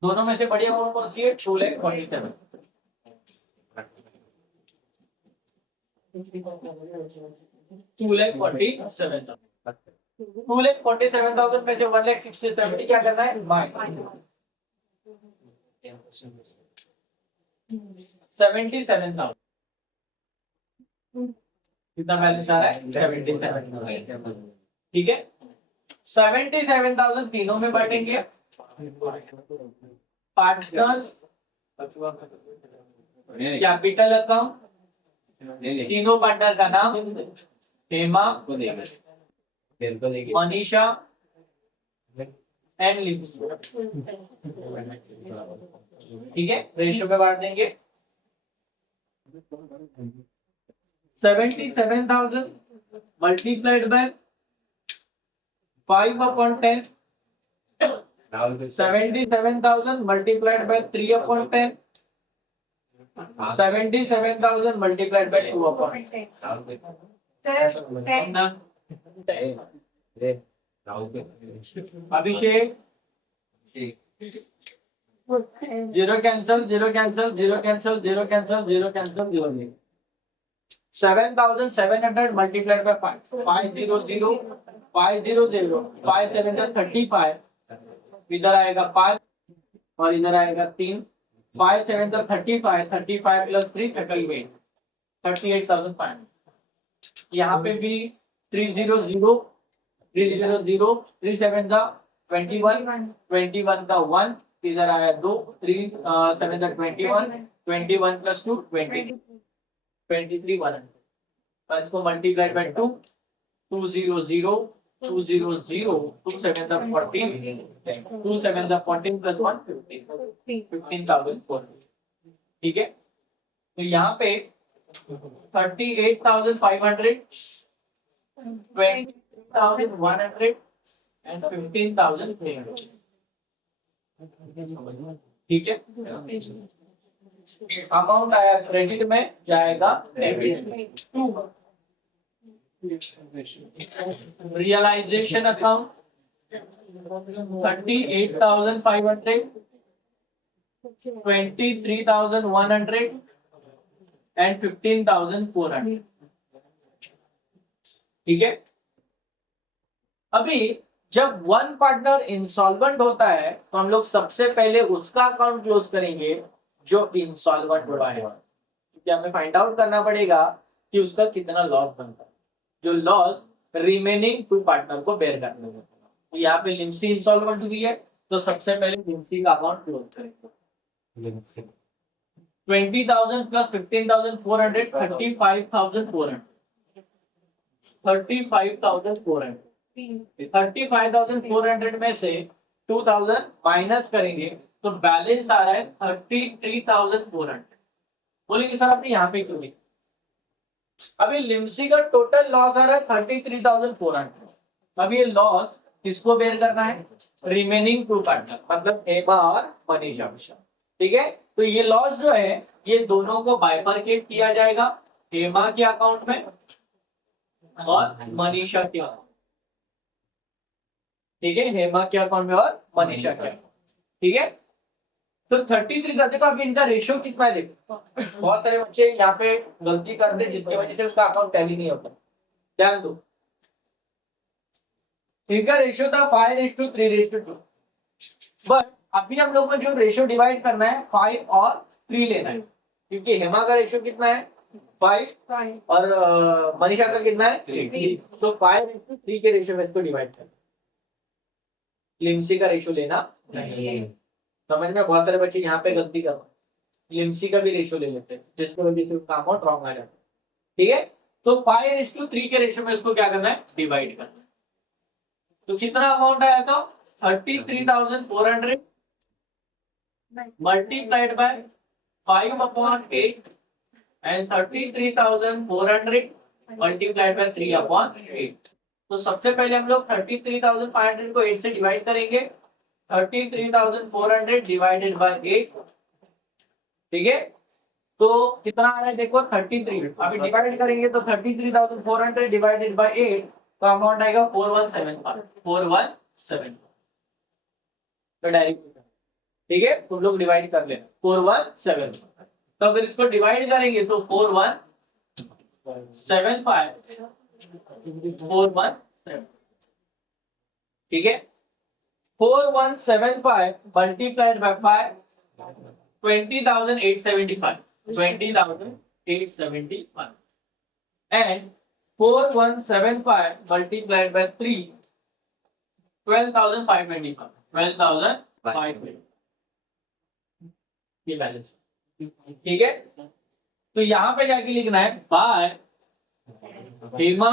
दोनों में से बढ़िया कौन सी है? 2,47,000। 2,47,000। 2,47,000 में से 1,60,70 क्या करना है? माइनस 77,000। कितना बैलेंस आ रहा है? 77,000। ठीक है, 77,000 तीनों में बांटेंगे। पार्टनर्स कैपिटल अकाउंट, तीनों पार्टनर का नाम हेमा, मनीषा एंड लिप्स। ठीक है, रेशियो में बांट देंगे। 77,000 multiplied by 5/10, 77,000 multiplied by 3/10, 77,000 multiplied by 2/10. Abhishek, zero cancel, zero cancel, zero cancel, zero cancel, zero cancel, zero. 7,700 multiplied by 5, 500, 500, 5 7 35, इधर आएगा 5 और इधर आएगा 3, 5 7 35, 35 प्लस 3 38, 38,500। यहाँ पे भी 300, 300, 3 7 21, 21 का 1, इधर आया 2, 3 7 21, 21 प्लस 2 20, 23 100। और इसको मल्टीप्लाई बाय 2, 200, 200, 2 7 14, 2 7 14 प्लस 1 15,400। ठीक है, तो यहाँ पे 38,500, 20,100 एंड 15,300। ठीक है, अमाउंट आया क्रेडिट में, जाएगा डेबिट में। Realisation account 38,500, 23,100 and 15,400। ठीक है, अभी जब वन पार्टनर इंसॉल्वेंट होता है तो हम लोग सबसे पहले उसका अकाउंट क्लोज करेंगे जो इंसॉल्वेंट हुआ है, क्योंकि हमें फाइंड आउट करना पड़ेगा कि उसका कितना लॉस बनता है, जो लॉस रिमेनिंग टू पार्टनर को बेयर करना होगा। तो यहाँ पे लिमसी इंसॉल्वेंट हुई है तो सबसे पहले लिमसी का अकाउंट क्लोज करेंगे। 20,000 प्लस 15,400, 35,400, 35,400। 35,400 में से 2,000 माइनस करेंगे तो बैलेंस आ रहा है 33,400। बोलेंगे सर आपने यहाँ पे क्यों लिखा? अभी लिमसी का टोटल लॉस आ रहा है 33,400। अब ये लॉस किसको बेयर करना है? रिमेनिंग टू पार्टनर, मतलब हेमा और मनीषा। ठीक है, तो ये लॉस जो है ये दोनों को बाइफरकेट किया जाएगा, हेमा के अकाउंट में और मनीषा के अकाउंट। ठीक है, हेमा के अकाउंट में और मनीषा के अकाउंट। ठीक है, तो 33 का देखो अभी इनका रेशियो कितना है देखो। बहुत सारे बच्चे यहाँ पे गलती करते हैं जिसकी वजह से उसका अकाउंट टैली नहीं होता। ध्यान दो, इनका रेशियो था 5:3:2, बट अभी हम लोग को जो रेशियो डिवाइड करना है 5 और 3 लेना है, क्योंकि हेमा का रेशियो कितना है 5 और मनीषा का कितना है 3, तो 5:3 के रेशियो में इसको डिवाइड करना। लिम्सी का रेशियो लेना नहीं, समझ में? बहुत सारे बच्चे यहाँ पे गलती कर रहे हैं, लिम्सी का भी रेशियो ले लेते हैं जिसकी वजह से उसका अमाउंट रॉन्ग आ जाता है। ठीक है, तो 5:3 के रेशियो में इसको क्या करना है? डिवाइड करना है। तो कितना अमाउंट आया था? 33,400 multiplied by 5/8 and 33,400 multiplied by 3/8। तो सबसे पहले हम लोग 33,500 को 8 से डिवाइड करेंगे। 33,400 डिवाइडेड बाय 8। ठीक है, तो कितना आ रहा है देखो 33। अभी डिवाइड करेंगे तो 33,400 डिवाइडेड बाय 8 तो अमाउंट आएगा 4175। तो डायरेक्ट, ठीक है, तुम लोग डिवाइड कर लेना 4175। तो अगर इसको डिवाइड करेंगे तो 4175 417। ठीक है, 4175 multiplied by 5 20,875 20,875 and 4175 multiplied by 3 12,525 12,525 ये बैलेंस। ठीक है, तो यहां पे जाके लिखना है बाय हेमा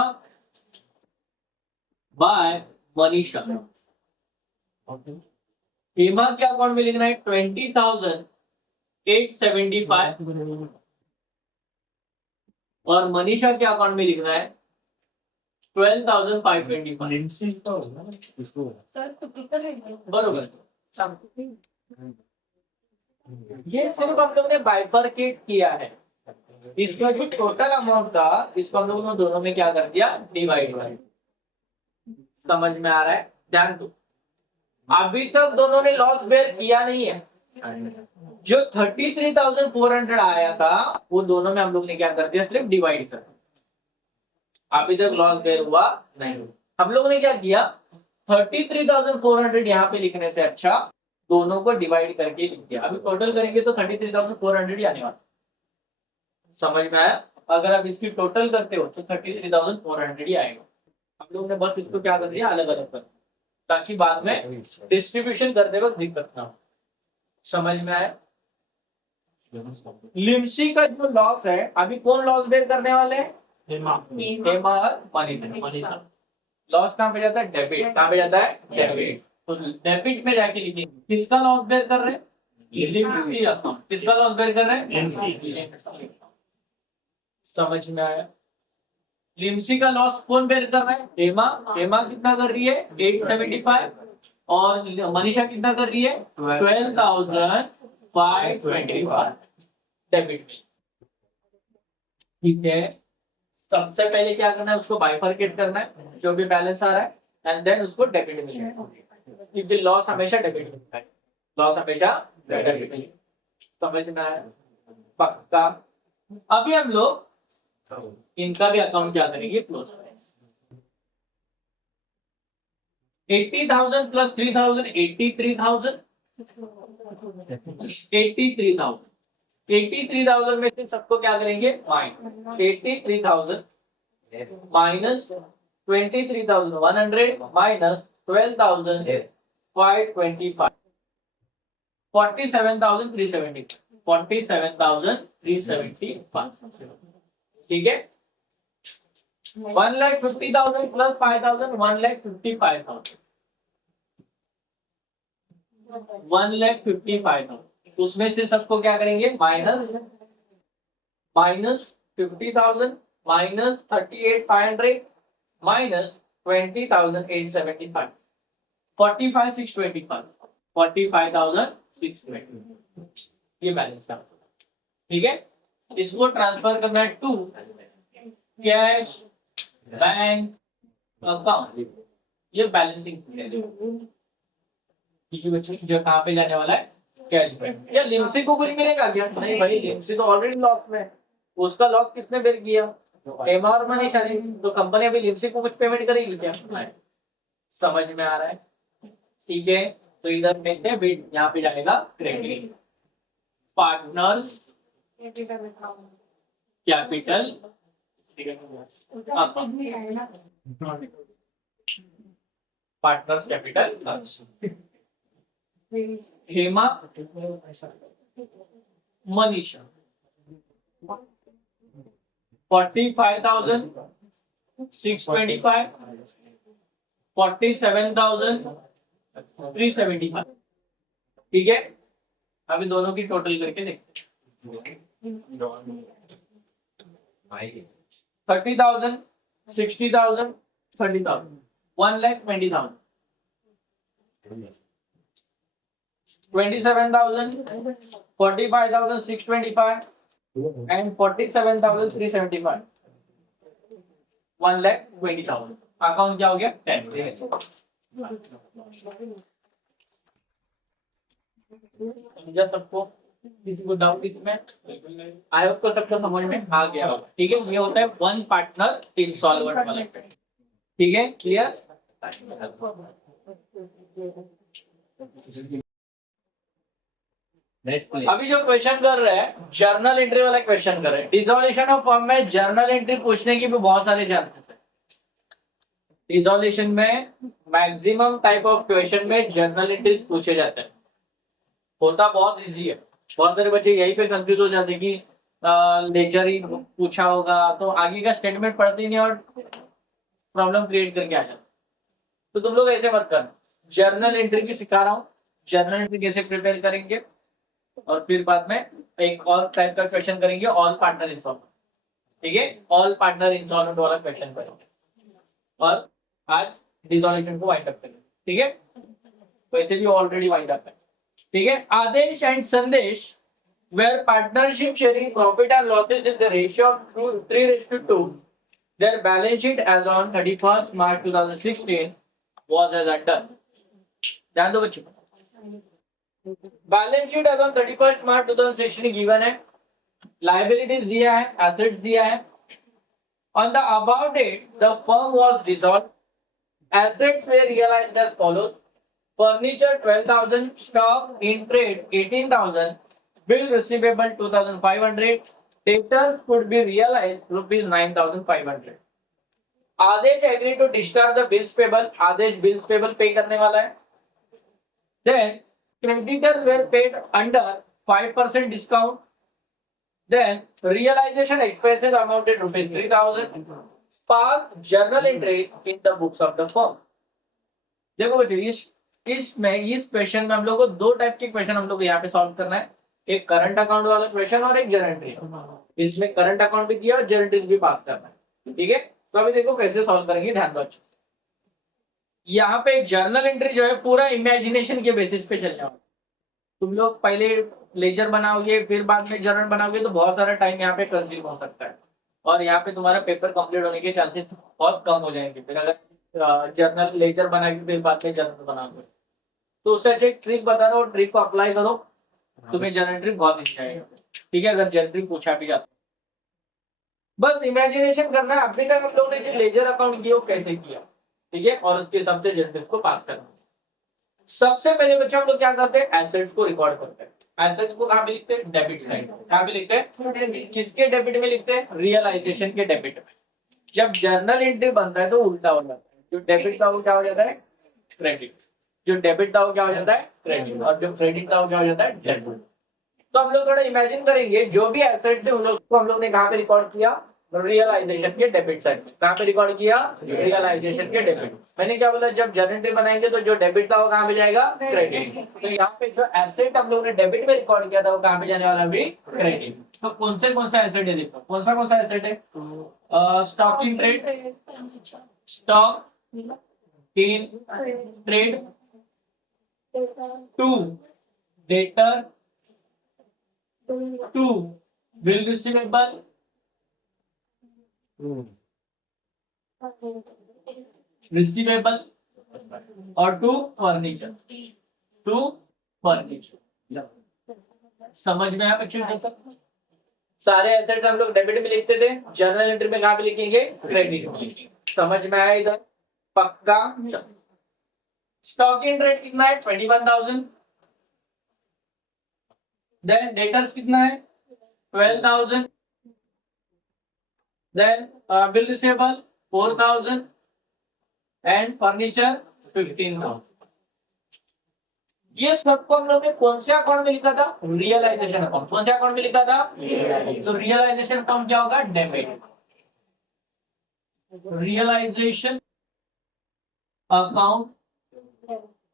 बाय मनीषा। हेमा के अकाउंट में लिखना है 20,875 और मनीषा के अकाउंट में लिखना है 12,525। बरोबर, ये सिर्फ हम लोग ने बाइफरकेट किया है। इसका जो टोटल अमाउंट था इसको हम लोगों ने दोनों में क्या कर दिया? डिवाइड कर। समझ में आ रहा है? ध्यान दो, अभी तक दोनों ने लॉस बेयर किया नहीं है। जो 33,400 आया था वो दोनों में हम लोग ने क्या कर दिया? सिर्फ डिवाइड कर। अभी तक लॉस बेयर हुआ नहीं। हम लोग ने क्या किया? 33,400 यहाँ पे लिखने से अच्छा दोनों को डिवाइड करके लिख दिया। अभी टोटल करेंगे तो 33,400 ही आने वाला। समझ में आया? अगर आप इसकी टोटल करते हो तो 33,400 ही आएगा। हम लोग ने बस इसको क्या कर दिया? अलग अलग कर, ताकि बाद में डिस्ट्रीब्यूशन करते वक्त दिक्कत ना हो। समझ में आया? लिम्सी का जो लॉस है अभी कौन लॉस बेयर करने वाले हैं? हेमा और मनीषा। लॉस कहाँ पे जाता है? डेबिट। कहाँ पे जाता है? डेबिट। तो डेबिट में जाके लिखेंगे किसका लॉस बेयर कर रहे हैं? लिम्सी अकाउंट। किसका लॉस बेयर कर रहे हैं? लिम्सी। समझ में आया? लिम्सी का लॉस कौन बेयर कर रहा है? हेमा। हेमा कितना कर रही है? 875 और मनीषा कितना कर रही है? 12,525 डेबिट में। ठीक है, सबसे पहले क्या करना है? उसको बाइफरकेट करना है जो भी बैलेंस आ रहा है एंड देन उसको डेबिट में लिखना है, क्योंकि लॉस हमेशा डेबिट में लिखा है। लॉस हमेशा डेबिट में। समझ में आया? पक्का। अभी हम लोग इनका भी अकाउंट क्या करेंगे? क्लोज करेंगे। 80,000 प्लस 3,000 83,000 83,000 83,000 में से सबको क्या करेंगे? Minus 83,000 minus 23,100 minus 12,525 47,370 47,375। ठीक है, 1,50,000 प्लस 5,000 1,55,000 1,55,000। उसमें से सबको क्या करेंगे? Minus 50,000 minus 38,500 minus 20,875। 45,625 45,620 ये बैलेंस था। ठीक है, इसको ट्रांसफर करना है टू कैश बैंक अकाउंट। ये बैलेंसिंग किसी बच्चों जो कहाँ पे जाने वाला है कैश बैंक। या लिमसी को कुछ मिलेगा क्या? नहीं भाई, लिमसी तो ऑलरेडी लॉस में है। उसका लॉस किसने बेर किया? एमआर मनीषा ने। तो कंपनी अभी लिमसी को कुछ पेमेंट करेगी क्या? नहीं। समझ में आ रहा है? ठीक है, तो इधर में से भी यहाँ पे जाएगा credit. Partners capital partners capital Hema Manisha 45,625 47,375। ठीक है, अभी दोनों की टोटल करके देखते 30,000 60,000 30,000 1,20,000 27,000 45,625 and 47,375 1,20,000। अकाउंट क्या हो गया? 10। समझा सबको? किसी को डाउट इसमें? आई होप को सबको समझ में आ गया होगा। ठीक है, ये होता है वन पार्टनर इंसॉल्वेंट वाला। ठीक है, क्लियर? अभी जो क्वेश्चन कर रहे हैं जर्नल एंट्री वाला क्वेश्चन कर रहे हैं। डिसॉल्यूशन ऑफ फर्म में जर्नल एंट्री पूछने की भी बहुत सारे चांसेस है। डिसॉल्यूशन में मैक्सिमम टाइप ऑफ क्वेश्चन में जर्नल एंट्रीज पूछे जाते हैं। होता बहुत इजी है। बहुत सारे बच्चे यही पे कंफ्यूज हो जाते हैं कि लेजर ही पूछा होगा तो आगे का स्टेटमेंट पढ़ते ही नहीं और प्रॉब्लम क्रिएट करके आ जाता। तो तुम लोग ऐसे मत करना। जर्नल एंट्री की सिखा रहा हूँ, जर्नल एंट्री कैसे प्रिपेयर करेंगे और फिर बाद में एक और टाइप का क्वेश्चन करेंगे ऑल पार्टनर इंस्टॉलमेंट। ठीक है, ऑल पार्टनर इंस्टॉलमेंट वाला क्वेश्चन करेंगे और आज डिसॉल्यूशन को वाइंड अप करेंगे। ठीक है, वैसे भी ऑलरेडी वाइंड अप है। ठीक है, आदेश एंड संदेश where partnership sharing profit and losses in the ratio of 3:2, their balance sheet as on 31st March 2016 was as under। ध्यान दो बच्चों, balance sheet as on 31st March 2016 given है, liabilities दिया है, एसेट्स दिया है। On the about date the firm was dissolved, assets were realised as follows: furniture 12,000, stock in trade 18,000, bill receivable 2,500, debtors could be realised rupees 9,500। Adesh agree to discharge the bills payable, Adesh bills payable pay करने वाला है। Then creditors were paid under 5% discount. Then realization expenses amounted rupees 3,000. Past journal entry in the books of the firm। देखो बेटे, इस question में हम लोग को दो टाइप के क्वेश्चन हम लोग को यहाँ पे सॉल्व करना है। एक करंट अकाउंट वाला क्वेश्चन और एक जर्नल एंट्री। इसमें करंट अकाउंट भी किया और जर्नल एंट्री भी पास करना है। ठीक है, तो अभी देखो कैसे सॉल्व करेंगे, ध्यान दो। यहाँ पे जर्नल एंट्री जो है पूरा इमेजिनेशन के बेसिस पे चलने वाला। तुम लोग पहले लेजर बनाओगे फिर बाद में जर्नल बनाओगे तो बहुत सारा टाइम यहाँ पे कंज्यूम हो सकता है और यहाँ पे तुम्हारा पेपर कंप्लीट होने के चांसेस बहुत कम हो जाएंगे। फिर अगर जर्नल लेजर बना के फिर बाद में जर्नल बनाओगे तो उससे अच्छे ट्रिक बता रहा हूँ, ट्रिक को अप्लाई करो, तुम्हें जर्नल एंट्री बहुत अच्छी आएगा। ठीक है, अगर जर्नल एंट्री पूछा भी जाता बस इमेजिनेशन करना है। अभी तक हम लोग ने जो लेजर अकाउंट किया वो कैसे किया, ठीक है, और उसके हिसाब से जर्नल को पास करना। सबसे पहले बच्चों हम लोग क्या करते हैं, एसेट्स को रिकॉर्ड करते हैं। एसेट्स को कहाँ पे लिखते हैं? Debit side. कहाँ पे लिखते हैं? किसके डेबिट में लिखते हैं? रियलाइजेशन के डेबिट में। जब जर्नल एंट्री बनता है तो उल्टा हो जाता है। जो डेबिट था वो क्या हो जाता है? क्रेडिट। जो डेबिट था वो क्या हो जाता है? क्रेडिट। और जो क्रेडिट था वो क्या हो जाता है? डेबिट। तो हम लोग थोड़ा इमेजिन करेंगे, जो भी एसेट्स है उन लोग को हम लोग ने कहाँ पे रिकॉर्ड किया? रियलाइजेशन के डेबिट साइड में। कहाँ पे रिकॉर्ड किया? रियलाइजेशन के डेबिट। मैंने क्या बोला, जब जर्नल एंट्री बनाएंगे तो जो डेबिट था वो कहाँ पे जाएगा? क्रेडिट। तो यहाँ पे जो एसेट हम लोग ने डेबिट में रिकॉर्ड किया था वो कहाँ पे जाने वाला? अभी क्रेडिट। तो कौन सा एसेट है? देखो कौन सा एसेट है? Stock in trade, stock in trade to debtor, to bill receivable, receivable और टू फर्नीचर, टू फर्नीचर। समझ में आया बच्चों तक? सारे एसेट्स हम लोग डेबिट में लिखते थे, जर्नल एंट्री में कहाँ पे लिखेंगे? क्रेडिट में लिखेंगे। समझ में आया इधर? पक्का? स्टॉक इन ट्रेड कितना है? 21,000। देन डेटर्स कितना है? 12,000। Then bill receivable 4,000 and furniture 15,000। ये सबको हम लोग ने कौन से अकाउंट में लिखा था? Realisation account. कौन से अकाउंट में लिखा था? तो रियलाइजेशन अकाउंट क्या होगा? डेबिट। Realisation account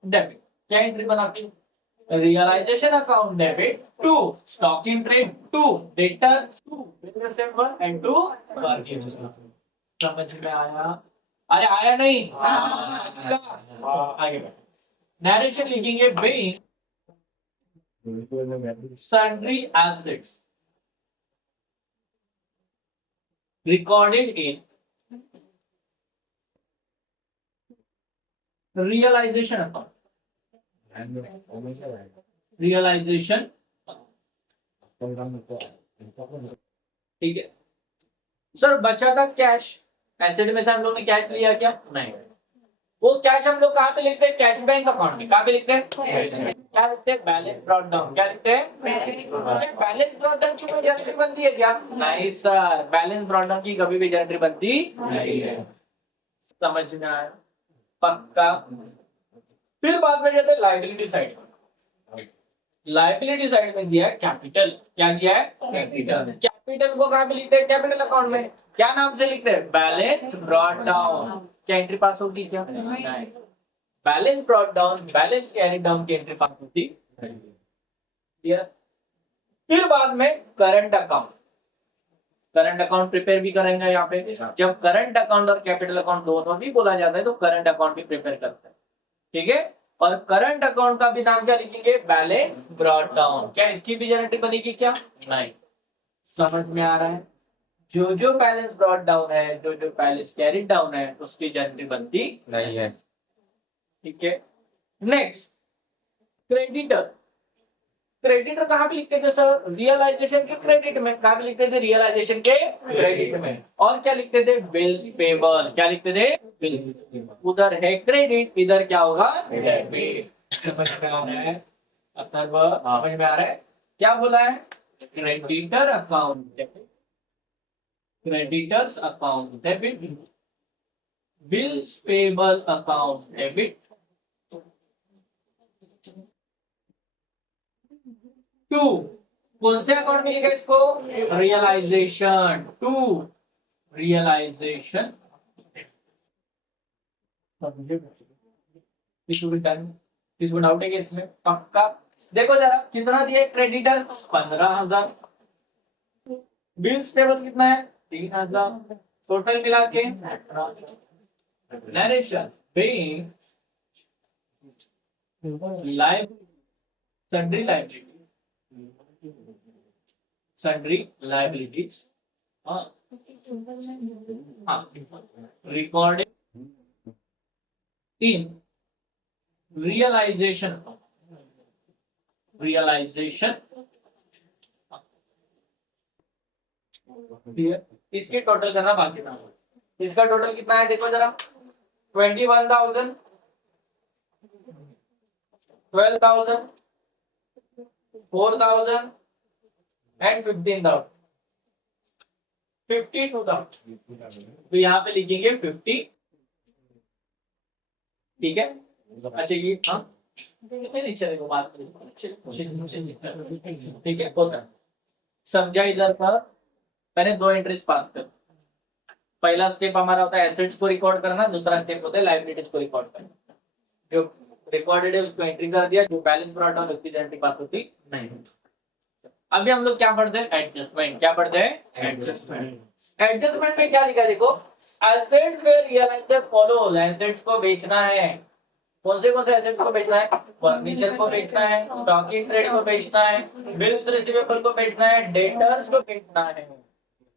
debit. क्या एंट्री बनाते हैं? Realisation account debit to stock in trade, to debtor, to bill receivable and to furniture. समझ में आया? अरे आया नहीं? आगे बढ़ो। नरेशन लिखेंगे being sundry assets recorded in realization account, realization, ठीक है सर। बचा था कैश, एसेट में से हम लोग ने कैश लिया क्या? नहीं। वो कैश हम लोग कहाँ पे लिखते हैं? कैश बैंक अकाउंट में। कहाँ पे लिखते हैं? क्या लिखते हैं? Balance brought down. क्या लिखते हैं? बैलेंस ब्रॉट डाउन की कोई एंट्री बनती है क्या? नहीं सर, बैलेंस ब्रॉट डाउन की कभी भी एंट्री बनती नहीं है। समझ में आया? पक्का? फिर बाद में जाते हैं लायबिलिटी साइड। लायबिलिटी साइड में दिया है कैपिटल। क्या दिया है? कैपिटल। कैपिटल को कहाँ पे लिखते हैं? कैपिटल अकाउंट में। क्या नाम से लिखते हैं? Balance brought down. क्या एंट्री पास होगी क्या? नहीं। Balance brought down, balance carry down की एंट्री पास होती है। फिर बाद में current account. Current account prepare भी करेंगे यहाँ पे। जब करंट अकाउंट और कैपिटल अकाउंट दोनों भी बोला जाता है तो करंट अकाउंट भी प्रिपेयर करते हैं, ठीक है। और करंट अकाउंट का भी नाम क्या लिखेंगे? Balance brought down. क्या इसकी भी एंट्री बनेगी क्या? नहीं। समझ में आ रहा है? जो जो बैलेंस ब्रॉट डाउन है, जो जो बैलेंस कैरी डाउन है, उसकी एंट्री बनती नहीं है, ठीक है। Next creditor. क्रेडिटर कहाँ पे लिखते थे सर? रियलाइजेशन के क्रेडिट में। कहाँ पे लिखते थे? रियलाइजेशन के क्रेडिट में। और क्या लिखते थे? Bills payable. क्या लिखते थे? बिल्स। उधर है क्रेडिट, इधर क्या होगा? डेबिट। समझ में आ रहा है? समझ में आ रहा है? क्या बोला है? Creditor account debit, creditors account debit, bills payable account debit, to कौन से अकाउंट मिलेगा इसको? Realisation, to realisation. इसको डाउट है कि इसमें? पक्का? देखो जरा कितना दिया है क्रेडिटर? 15,000। बिल्स पेबल कितना है? 3,000। टोटल मिला के narration being sundry liabilities recorded in realization इसकी टोटल करना बाकी था। इसका टोटल कितना है देखो जरा? 21,000, 12,000, 4,000 एंड 15,000, 52,000। तो यहाँ पे लिखेंगे 50, ठीक है। अच्छा ये हाँ नहीं चलेगा, बात ठीक है। होता समझा इधर पर? पहले दो एंट्रीज पास कर। पहला स्टेप हमारा होता है एसेट्स को रिकॉर्ड करना, दूसरा स्टेप होता है लायबिलिटीज को रिकॉर्ड करना। जो रिकॉर्डेड है उसको एंट्री कर दिया, जो बैलेंस ब्रॉट डाउन उसकी एंट्री पास होती नहीं। अभी हम लोग क्या पढ़ते हैं? एडजस्टमेंट। क्या पढ़ते हैं? एडजस्टमेंट। एडजस्टमेंट में क्या लिखा देखो? Assets were realised follows. Assets को बेचना है कौन से एसेट को बेचना है? फर्नीचर को बेचना है, स्टॉक इन ट्रेड को बेचना है, बिल्स रिसीवेबल को बेचना है, डेटर्स को बेचना है।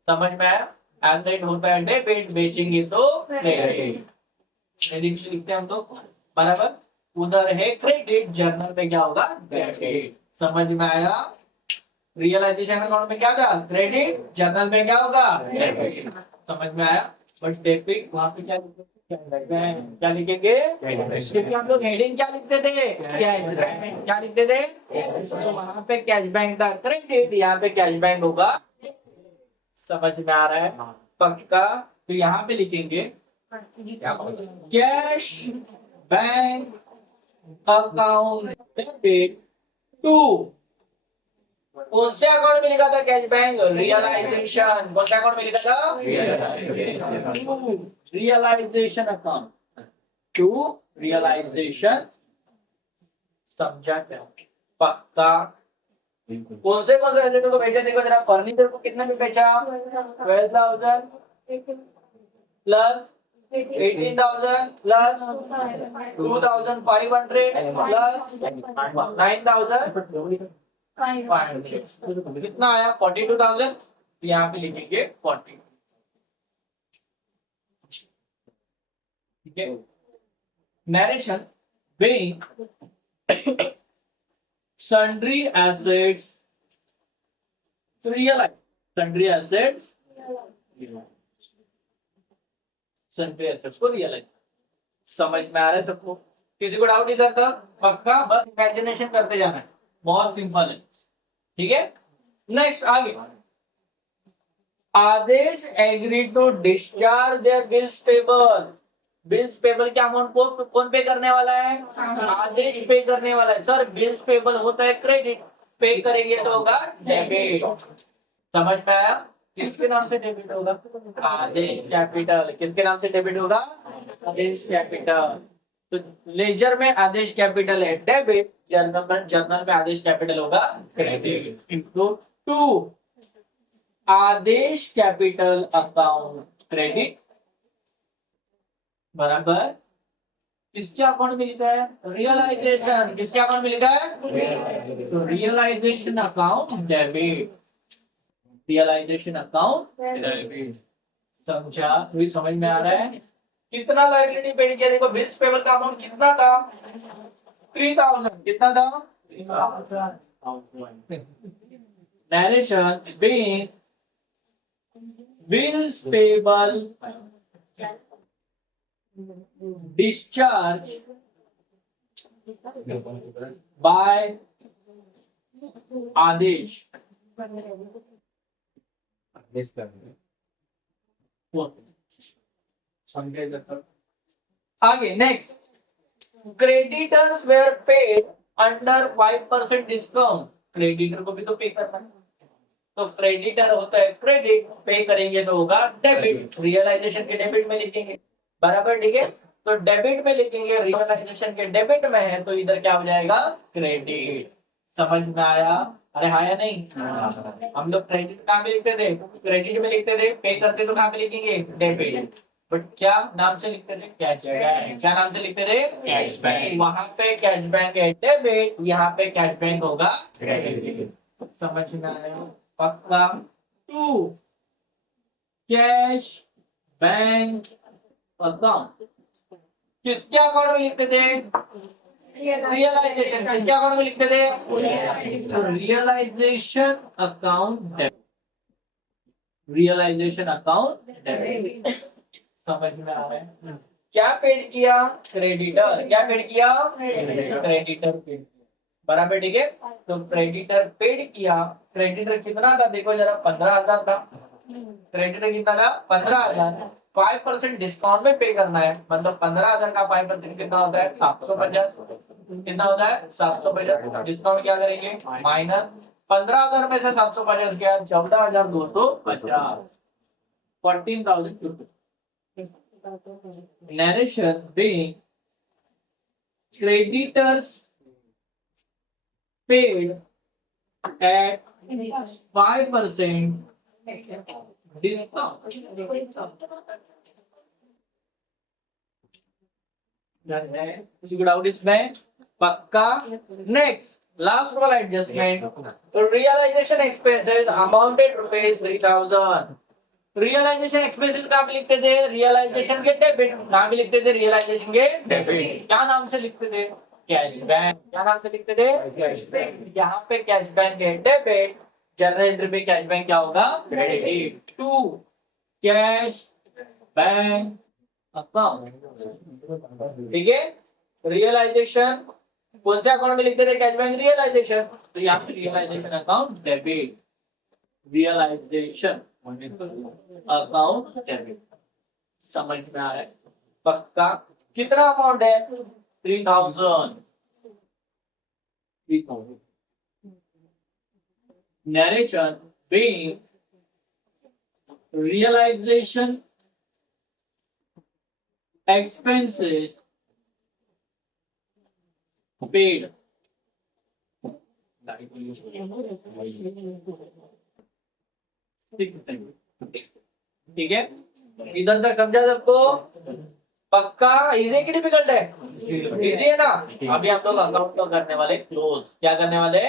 समझ में आया? एसेट होता है डेबिट, बेचेंगे तो क्रेडिट। क्रेडिट लिखते हैं हम तो, बराबर। उधर है क्रेडिट, जर्नल में क्या होगा? डेबिट। समझ में आया? रियलाइजेशन अकाउंट में क्या था? क्रेडिट, जर्नल में क्या होगा? डेबिट। समझ में आया? बट डेबिट वहां पे क्या लिखेंगे? क्या लिखेंगे? क्योंकि हम लोग हेडिंग क्या लिखते थे? Cash bank. क्या लिखते थे? तो वहां पे कैश बैंक था क्रेडिट, यहाँ पे कैश बैंक होगा। समझ में आ रहा है? पक्का? तो यहाँ पे लिखेंगे cash bank account debit to. कौन से अकाउंट में लिखा था कैश बैंक? रियलाइजेशन। कौन सा अकाउंट में लिखा था? Realisation account to realisation. समझा क्या? पक्का? कौन से एसेट को बेचा? देखो जरा, फर्नीचर को कितने में बेचा? 12,000 प्लस 18,000 प्लस 2,500 प्लस 9,000 कितना आया? 42,000। यहाँ पे लिखेंगे 40। ठीक है। Narration being sundry assets realized। sundry assets को रियलाइज। समझ में आ रहा है सबको? किसी को डाउट इधर तक? पक्का? बस इमेजिनेशन करते जाना है, बहुत सिंपल है। ठीक है। नेक्स्ट आगे, Aadesh agree to discharge their bills payable. Bills payable के अमाउंट को कौन पे करने वाला है? आदेश पे करने वाला है। सर बिल्स पेबल होता है क्रेडिट, पे करेंगे तो होगा डेबिट। समझ में आया? किसके नाम से डेबिट होगा? आदेश कैपिटल। किसके नाम से डेबिट होगा? आदेश कैपिटल। तो लेजर में आदेश कैपिटल है डेबिट, जर्नल में आदेश कैपिटल होगा credit. Into two Aadesh capital account credit बराबर किसके अकाउंट में लिखा है? रियलाइजेशन। किसके अकाउंट में लिखा है? तो realisation account debit. Realisation account debit. समझा? तो समझ में आ रहा है? कितना लायबिलिटी पेड किया? देखो बिल्स पेबल का अमाउंट कितना था? 3,000। कितना था? Narration being bills payable discharge by Aadesh. आगे next, creditors were paid under 5% discount. Creditor को भी तो पे करना है, तो क्रेडिटर होता है क्रेडिट, पे करेंगे तो होगा डेबिट। रियलाइजेशन के डेबिट में लिखेंगे, बराबर। ठीक है। तो डेबिट में लिखेंगे, रियलाइजेशन के डेबिट में है, तो इधर क्या हो जाएगा? क्रेडिट। समझ में आया? अरे हाँ या नहीं? हम लोग क्रेडिट कहाँ पे लिखते थे? क्रेडिट में लिखते थे। पे करते तो कहाँ पे लिखेंगे? डेबिट। बट क्या नाम से लिखते थे? Cash bank. क्या नाम से लिखते थे? Cash bank. वहां पे कैश बैंक है डेबिट, यहाँ पे कैश बैंक होगा क्रेडिट। समझ में आया? पक्का? टू कैश बैंक अकाउंट किसके अकाउंट में लिखते थे? रियलाइजेशन। किसके अकाउंट में लिखते थे? Realisation account debit. Realisation account debit. समझ में आ रहा है? क्या पेड किया? क्रेडिटर। क्या पेड किया? Creditor paid. बराबर। ठीक है। तो क्रेडिटर पेड किया। क्रेडिटर कितना था? देखो जरा, 15,000 था। क्रेडिटर कितना था? 15,000। 5% डिस्काउंट में पे करना है, मतलब 15,000 का 5% कितना होता है? 750। कितना होता है? 750। डिस्काउंट क्या करेंगे? माइनस 15,000 में से 750 क्या? 14,250। 14,000। Narration being creditors paid at 5% discount। किसी को डाउट इसमें? पक्का। नेक्स्ट लास्ट वाला adjustment, realisation expenses amounted ₹3,000। Realisation expenses कहाँ पे लिखते थे? रियलाइजेशन के डेबिट। कहाँ पे लिखते थे? रियलाइजेशन के डेबिट। क्या नाम से लिखते थे? Cash bank. क्या नाम से लिखते थे? Cash bank. यहाँ पे कैश बैंक है डेबिट, जर्नल एंट्री पे कैश बैंक क्या होगा? Credit to cash bank account. ठीक है। रियलाइजेशन कौन से अकाउंट में लिखते थे? कैश बैंक रियलाइजेशन, तो यहाँ पे realisation account debit, realisation account debit. समझ में आ रहा है? पक्का। कितना अमाउंट है? 3,000। Narration being realization expenses paid। ठीक है, इधर तक समझा सबको? पक्का। इजी की डिफिकल्ट है? इजी है ना? अभी हम लोग अकाउंट तो करने वाले क्लोज। क्या करने वाले?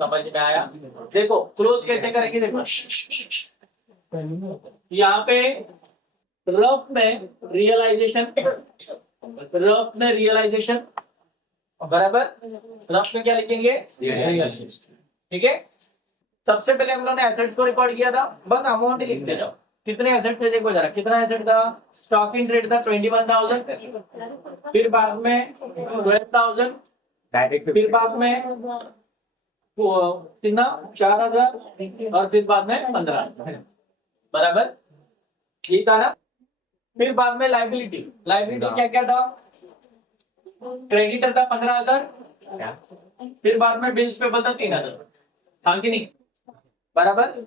समझ में आया? देखो क्लोज कैसे करेंगे, देखो यहाँ पे रफ में रियलाइजेशन, रफ में रियलाइजेशन बराबर, रफ में क्या लिखेंगे? ठीक है। सबसे पहले हम लोगों ने एसेट्स को रिकॉर्ड किया था, बस अमाउंट ही लिखते जाओ। कितने एसेट थे देखो जरा, कितना एसेट था? स्टॉक इन ट्रेड था 21,000, फिर बाद में 12,000, फिर बाद में कितना 4,000, और फिर बाद में 15,000 बराबर, ये था ना। फिर बाद में लाइबिलिटी, लाइबिलिटी क्या क्या था? क्रेडिटर था 15,000, फिर बाद में बिल्स पेबल था 3,000, था कि नहीं? बराबर।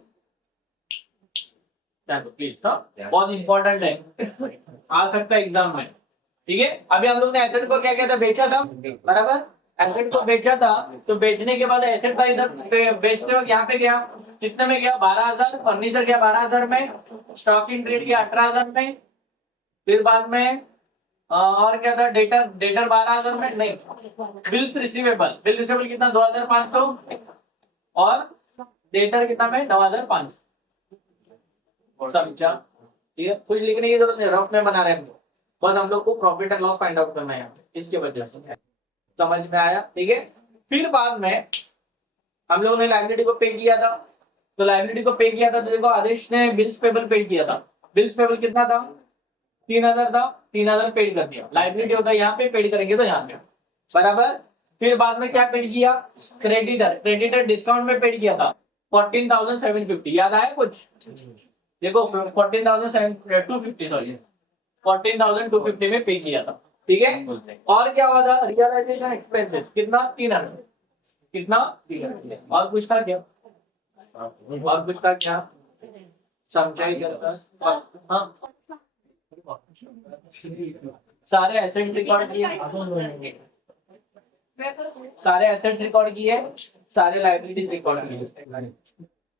प्लीज, बहुत इंपॉर्टेंट है, आ सकता है एग्जाम में। ठीक है। अभी हम लोग ने एसेट को क्या कहता? बेचा था, बराबर। एसेट को बेचा था, तो बेचने के बाद एसेट था इधर बेचते वक्त यहाँ पे गया, कितने में गया? 12,000। फर्नीचर गया 12,000 में, स्टॉक इन ट्रेड गया 18,000 में, फिर बाद में और क्या था? डेटर, डेटर 12,000 में नहीं, बिल्स रिसीवेबल, बिल रिसीवेबल कितना? 2,500, और डेटर कितना में? 9,500। समझा? ठीक है, कुछ लिखने की जरूरत नहीं, रफ में बना रहे हैं हम लोग, बस हम लोग को profit and loss find out करना है इसके वजह से। समझ में आया? ठीक है। फिर बाद में हम लोगों ने लाइबिलिटी को पे किया था, तो लाइबिलिटी को पे किया था, तो देखो आदेश ने बिल्स पेबल पे किया था। बिल्स पेबल कितना था? 3,000 था, 3,000 पेड कर दिया। लाइबिलिटी होता है यहाँ पे, पेड करेंगे तो यहाँ पे, बराबर। फिर बाद में क्या पेड किया? क्रेडिटर, क्रेडिटर डिस्काउंट में पेड किया था 14,750। याद आया कुछ? देखो 14,250, सॉरी 14,250 में पे किया था। ठीक है। और क्या हुआ था? रियलाइजेशन एक्सपेंसेस कितना? 300। कितना? 300। और कुछ था क्या? और कुछ था क्या? समझा ही करता? हाँ, सारे एसेट्स रिकॉर्ड किए, सारे एसेट्स रिकॉर्ड किए, सारे लाइबिलिटीज रिकॉर्ड किए।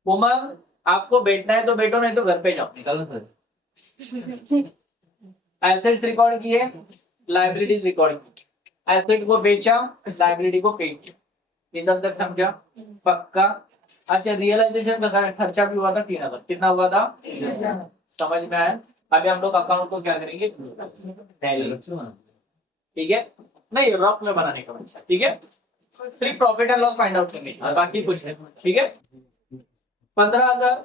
उमंग, आपको बैठना है तो बैठो, नहीं तो घर पे जाओ। निकालो सर। एसेट्स रिकॉर्ड किए, लाइबिलिटीज रिकॉर्ड की, एसेट को बेचा, लाइबिलिटी को पे किया। इधर तक समझा? पक्का। अच्छा, रियलाइजेशन का खर्चा भी हुआ था 3,000। कितना हुआ था? समझ में आया? अभी हम लोग अकाउंट को क्या करेंगे? ठीक है, नहीं रफ में बनाने का बच्चा। ठीक है, सिर्फ profit and loss find out करेंगे और बाकी कुछ नहीं। ठीक है। 15,000,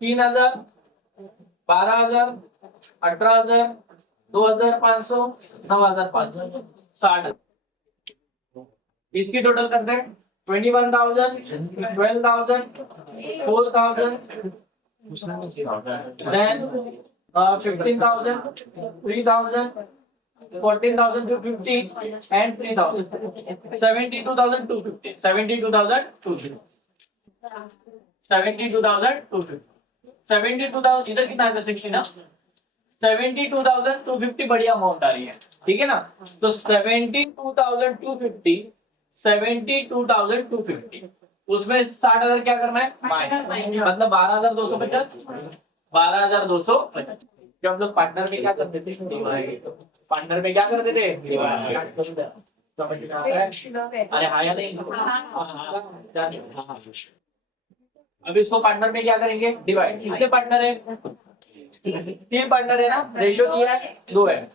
3,000, 12,000, 18,000, 2,500, 9,500, 60। इसकी टोटल करते हैं 21,000, 12,000, 4,000, then 15,000, 3,000, 14,250 and 3,000, 72,250, 72,250, 72,250, 72,000 इधर कितना है? 60 ना। 72,250 बढ़िया अमाउंट आ रही है। ठीक है ना। तो 72,250, 72,250 उसमें 60,000 क्या करना है? मतलब 12,250, 12,250। जो हम लोग पार्टनर में क्या करते थे, पार्टनर में क्या करते थे, समझ में आता है? अरे हाँ या नहीं? हाँ। अब इसको पार्टनर में क्या करेंगे, डिवाइड। कितने पार्टनर है, 3 पार्टनर है ना, रेशियो दिया है 2 है।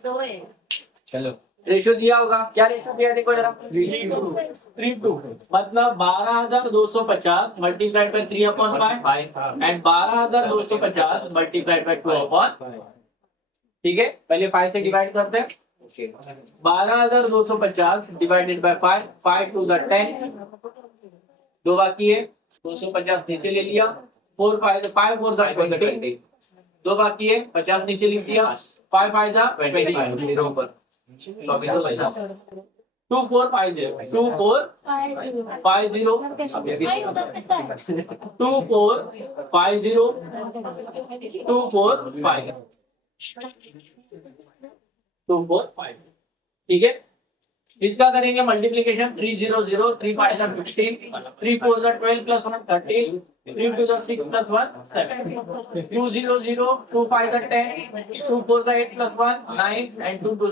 चलो रेशियो दिया होगा, क्या रेशियो दिया है देखो जरा, 3:2, मतलब 12,250 multiplied by 3/5 and 12,250 multiplied by 2/5। ठीक है, पहले 5 से डिवाइड करते हैं। 12,250 डिवाइडेड बाय 5, 5 टू द 10, 2 बाकी है, 250 नीचे ले लिया, 4 5 5 4 द 20, 2 बाकी है, 50 नीचे लिख दिया, 5 5 द 25, 0 पर 2450, 2 4 5 0, 2 4 5 0, 2 4 5 0, 2 4 5, 2 4 5। ठीक है, इसका करेंगे multiplication, 3 0 0, 3 5 15, 3 4 12 plus 1 13, 3 2 6 plus 1 7, 2 0 0, 2 5 10, 2 4 8 plus 1 9 and 2 2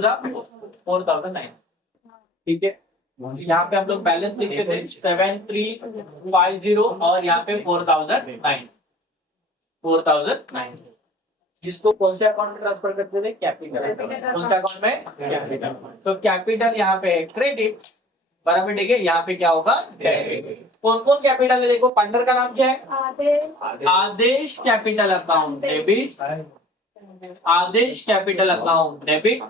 4009। ठीक है, यहाँ पे हम लोग बैलेंस लिखते थे 7350 और यहाँ पे 4009। जिसको कौन से अकाउंट में ट्रांसफर करते थे, कैपिटल। कौन से अकाउंट में, कैपिटल। तो कैपिटल यहाँ पे क्रेडिट, बराबर। ठीक है, यहाँ पे क्या होगा, डेबिट। कौन कौन कैपिटल है देखो, पार्टनर का नाम क्या है, Aadesh capital account debit, Aadesh capital account debit,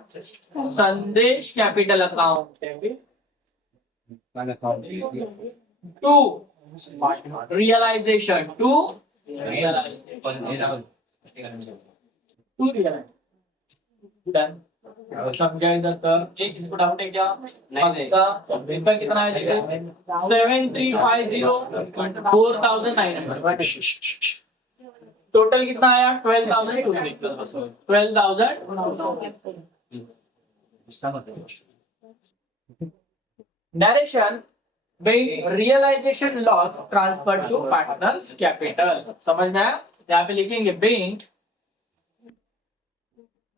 Sandesh capital account debit, to realisation, to done. समझा इधर तक, एक इसको डाउट है क्या, नहीं इनका कितना है देखो, 7350 4900, टोटल कितना आया 12,200, 12,000। Narration realisation loss transfer to partners capital, समझ में आया। यहाँ पे लिखेंगे being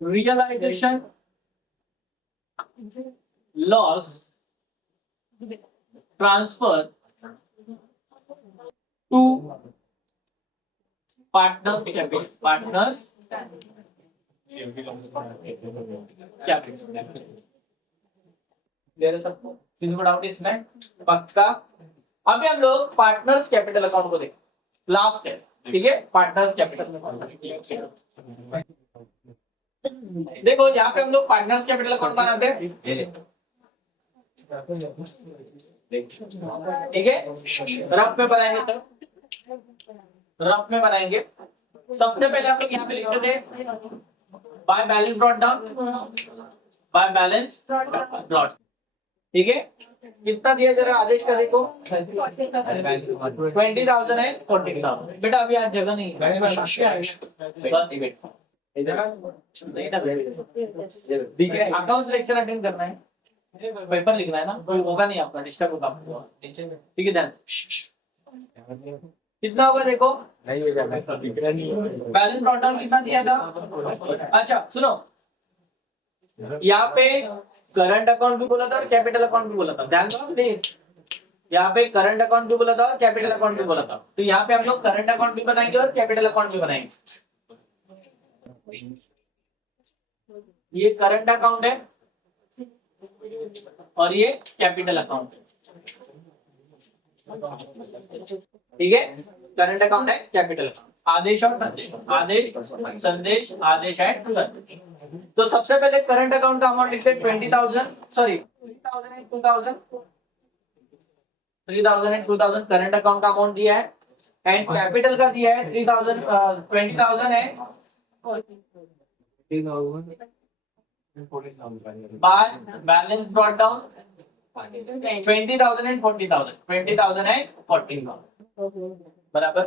realisation loss transfer to partner capital, partners capital. सबको किसी को डाउट इसमें, पक्का। अभी हम लोग पार्टनर्स कैपिटल अकाउंट को देखें, लास्ट है। ठीक है, पार्टनर्स कैपिटल देखो, यहाँ पे हम लोग पार्टनर्स कैपिटल अकाउंट बनाते हैं। ठीक है, रफ में बनाएंगे सर, रफ में बनाएंगे। सबसे पहले हम लोग यहाँ पे लिखते थे bye balance brought down, bye balance brought. ठीक है, कितना दिया जरा आदेश का देखो, 20,000 है 14,000। बेटा अभी आज जगह नहीं है, अकाउंट लेक्चर अटेंड करना है, पेपर लिखना है ना, कोई होगा नहीं आपका, डिस्टर्ब होगा आपको। ठीक है ध्यान, कितना होगा देखो, बैलेंस ब्रॉट डाउन कितना दिया था। अच्छा सुनो, यहाँ पे करंट अकाउंट भी बोला था और कैपिटल अकाउंट भी बोला था, ध्यान दो प्लीज। यहाँ पे करंट अकाउंट भी बोला था और कैपिटल अकाउंट भी बोला था, तो यहाँ पे हम लोग करंट अकाउंट भी बनाएंगे और कैपिटल अकाउंट भी बनाएंगे। ये करंट अकाउंट है और ये कैपिटल अकाउंट है। ठीक है, करंट अकाउंट है, कैपिटल अकाउंट, आदेश और संदेश, आदेश संदेश, आदेश है संदेश। तो सबसे पहले करंट अकाउंट का अमाउंट लिखते हैं 20,000, sorry 3,000 and 2,000, 3,000 and 2,000 current account का अमाउंट दिया है, एंड कैपिटल का दिया है 3,000, 20,000 है bye balance brought down, 20,000 and 40,000, 20,000 and 14,000, बराबर।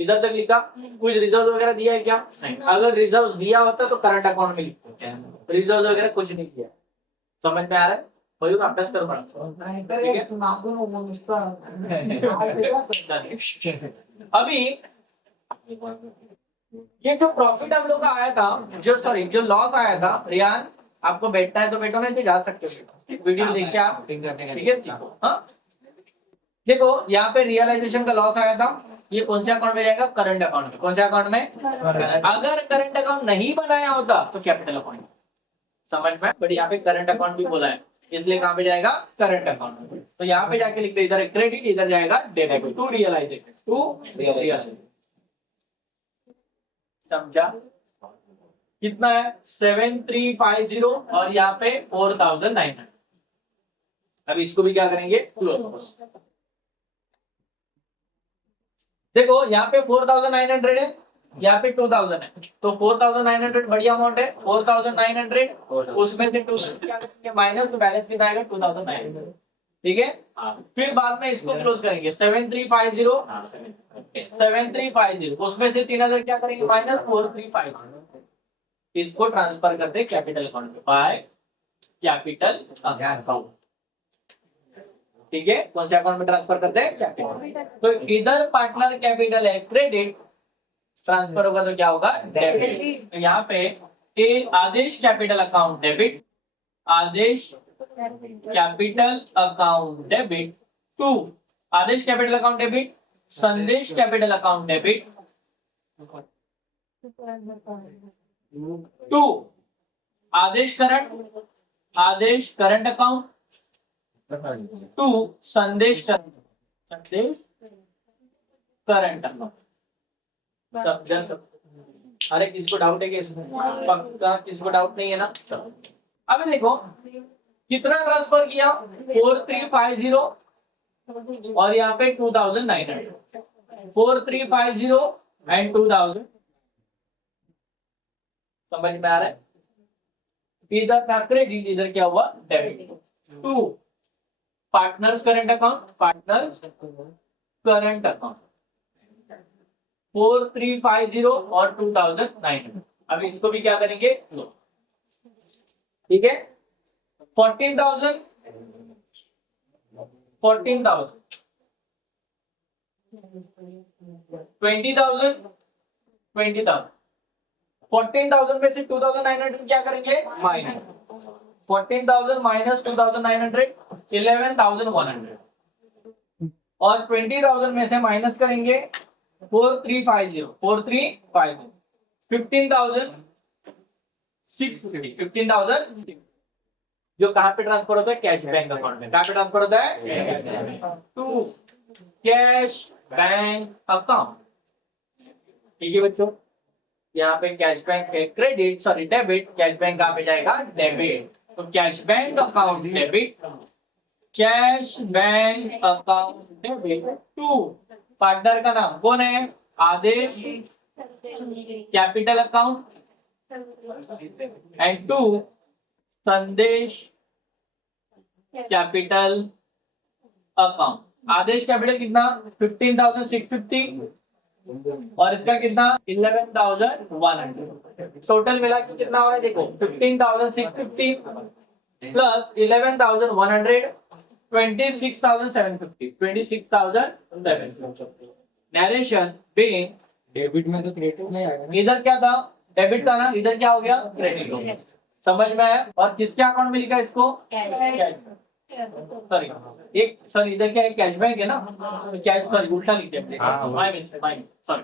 इधर तक लिखा, कुछ रिजर्व वगैरह दिया है क्या, नहीं। अगर रिजर्व दिया होता तो करंट अकाउंट में लिखते, रिजर्व वगैरह कुछ नहीं दिया। समझ में आ रहा है, वही अभ्यास कर पड़ा। अभी ये जो प्रॉफिट हम लोग का आया था, जो लॉस आया था, रियान आपको बैठना है तो बैठो, नहीं तो जा सकते हो, वीडियो देख के आप ठीक है सीखो। हाँ देखो यहाँ पे रियलाइजेशन का लॉस आया था, ये कौन से अकाउंट में जाएगा? करंट अकाउंट में। कौन से अकाउंट में? अगर करंट अकाउंट नहीं बनाया होता तो कैपिटल अकाउंट में। समझ में? बट यहाँ पे करंट अकाउंट भी बोला है, इसलिए कहाँ पे जाएगा? करंट अकाउंट में। तो यहाँ पे जाके लिखते इधर क्रेडिट, इधर जाएगा debit, to realisation, to realisation. समझा? कितना है? 7350 और यहाँ पे 4900। अब इसको भी क्या करेंगे? क्लोज। देखो यहाँ पे 4900 है, यहाँ पे 2000 है, तो 4900 बढ़िया अमाउंट है। 4900 उसमें से 2000 क्या करेंगे? माइनस, तो बैलेंस कितना आएगा? 2900। ठीक है, फिर बाद में इसको क्लोज करेंगे। 7350 उसमें से 3000 क्या करेंगे? माइनस 4350। इसको ट्रांसफर करते कैपिटल अकाउंट में, बाय कैपिटल अकाउंट। ठीक है, कौन से अकाउंट में ट्रांसफर करते हैं? कैपिटल। तो इधर पार्टनर कैपिटल है क्रेडिट, ट्रांसफर होगा तो क्या होगा? डेबिट। तो यहाँ पे A Aadesh capital account debit, Aadesh capital account debit to Aadesh capital account debit, Sandesh capital account debit to Aadesh current account to Sandesh current account. समझा सब? अरे किसको डाउट है? कि पक्का किसको डाउट नहीं है ना? अब देखो कितना ट्रांसफर किया? 4350 और यहाँ पे 2900। 4350 एंड 2000। समझ में आ रहा है? इधर का क्रेडिट, इधर क्या हुआ? Debit. To partners current account, 4350 और 2900। अब इसको भी क्या करेंगे? ठीक है, 14,000 20,000 20,000 14,000 में से 2,900 क्या करेंगे? माइनस 14,000 माइनस 2,900 11,100 और 20,000 में से माइनस करेंगे 4350 15,000 जो कहाँ पे ट्रांसफर होता है? कैश बैंक अकाउंट में। कहाँ पे ट्रांसफर होता है? To cash bank account. ठीक है बच्चों, यहाँ पे कैश बैंक है credit, sorry debit, cash bank कहाँ पे जाएगा? डेबिट। तो cash bank account debit, cash bank account debit to partner का नाम कौन है? Aadesh capital account and to Sandesh capital account. Aadesh capital कितना? 15,650 और इसका कितना? 11,100। टोटल मिला के कितना हो रहा है? देखो 15,650 प्लस 11,100 26,750 26,750। नरेशन बीइंग डेबिट में तो क्रेडिट नहीं आएगा ना? इधर क्या था? डेबिट था ना, इधर क्या हो गया? क्रेडिट हो गया। समझ में आया? और किसके अकाउंट में लिखा है इसको? सॉरी इधर क्या है? कैश बैंक है ना, कैश, सॉरी उल्टा लिख दिया, सॉरी।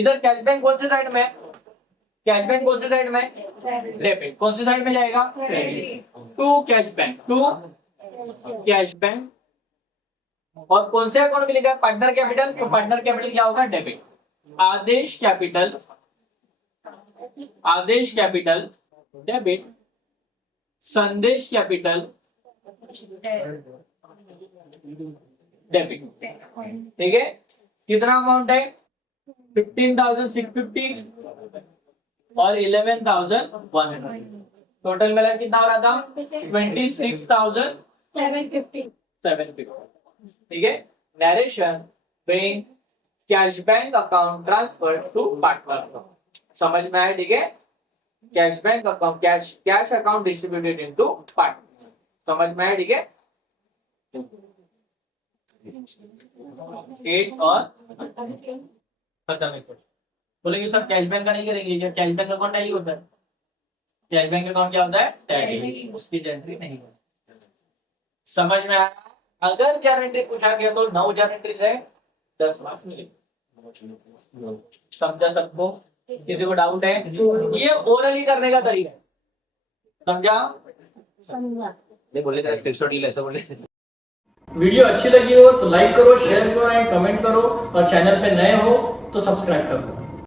इधर कैश बैंक कौन से साइड में है? कैश बैंक कौन से साइड में? डेबिट। कौन से साइड में जाएगा? To cash bank, to cash bank. और कौन से अकाउंट में लिखा है? Partner capital. तो पार्टनर कैपिटल क्या होगा? Debit. Aadesh capital debit, Sandesh capital debit. ठीक है, कितना अमाउंट है? 15,650 और 11,100। टोटल मिला कितना हो रहा था? 26,750। ठीक है, narration being cash bank account transfer to partner. समझ में आया? ठीक है, cash bank account, cash account distributed into partner. समझ में आया? ठीक है, 8 और खत्म है कुछ। बोलेंगे सर कैश बैंक का नहीं करेंगे, क्या कैश बैंक अकाउंट टैली होता है? कैश बैंक अकाउंट क्या होता है? टैली, उसकी एंट्री नहीं होती। समझ में आया? अगर गारंटी पूछा गया तो 9 गारंटीज है, 10 मार्क्स मिलेंगे। समझा सबको? किसी को डाउट है? ये ओरली करने का तरीका है, समझा? नहीं बोले तो स्क्रीनशॉट ले ऐसा बोले। वीडियो अच्छी लगी हो तो लाइक करो, शेयर करो एंड कमेंट करो, और चैनल पे नए हो तो सब्सक्राइब करो।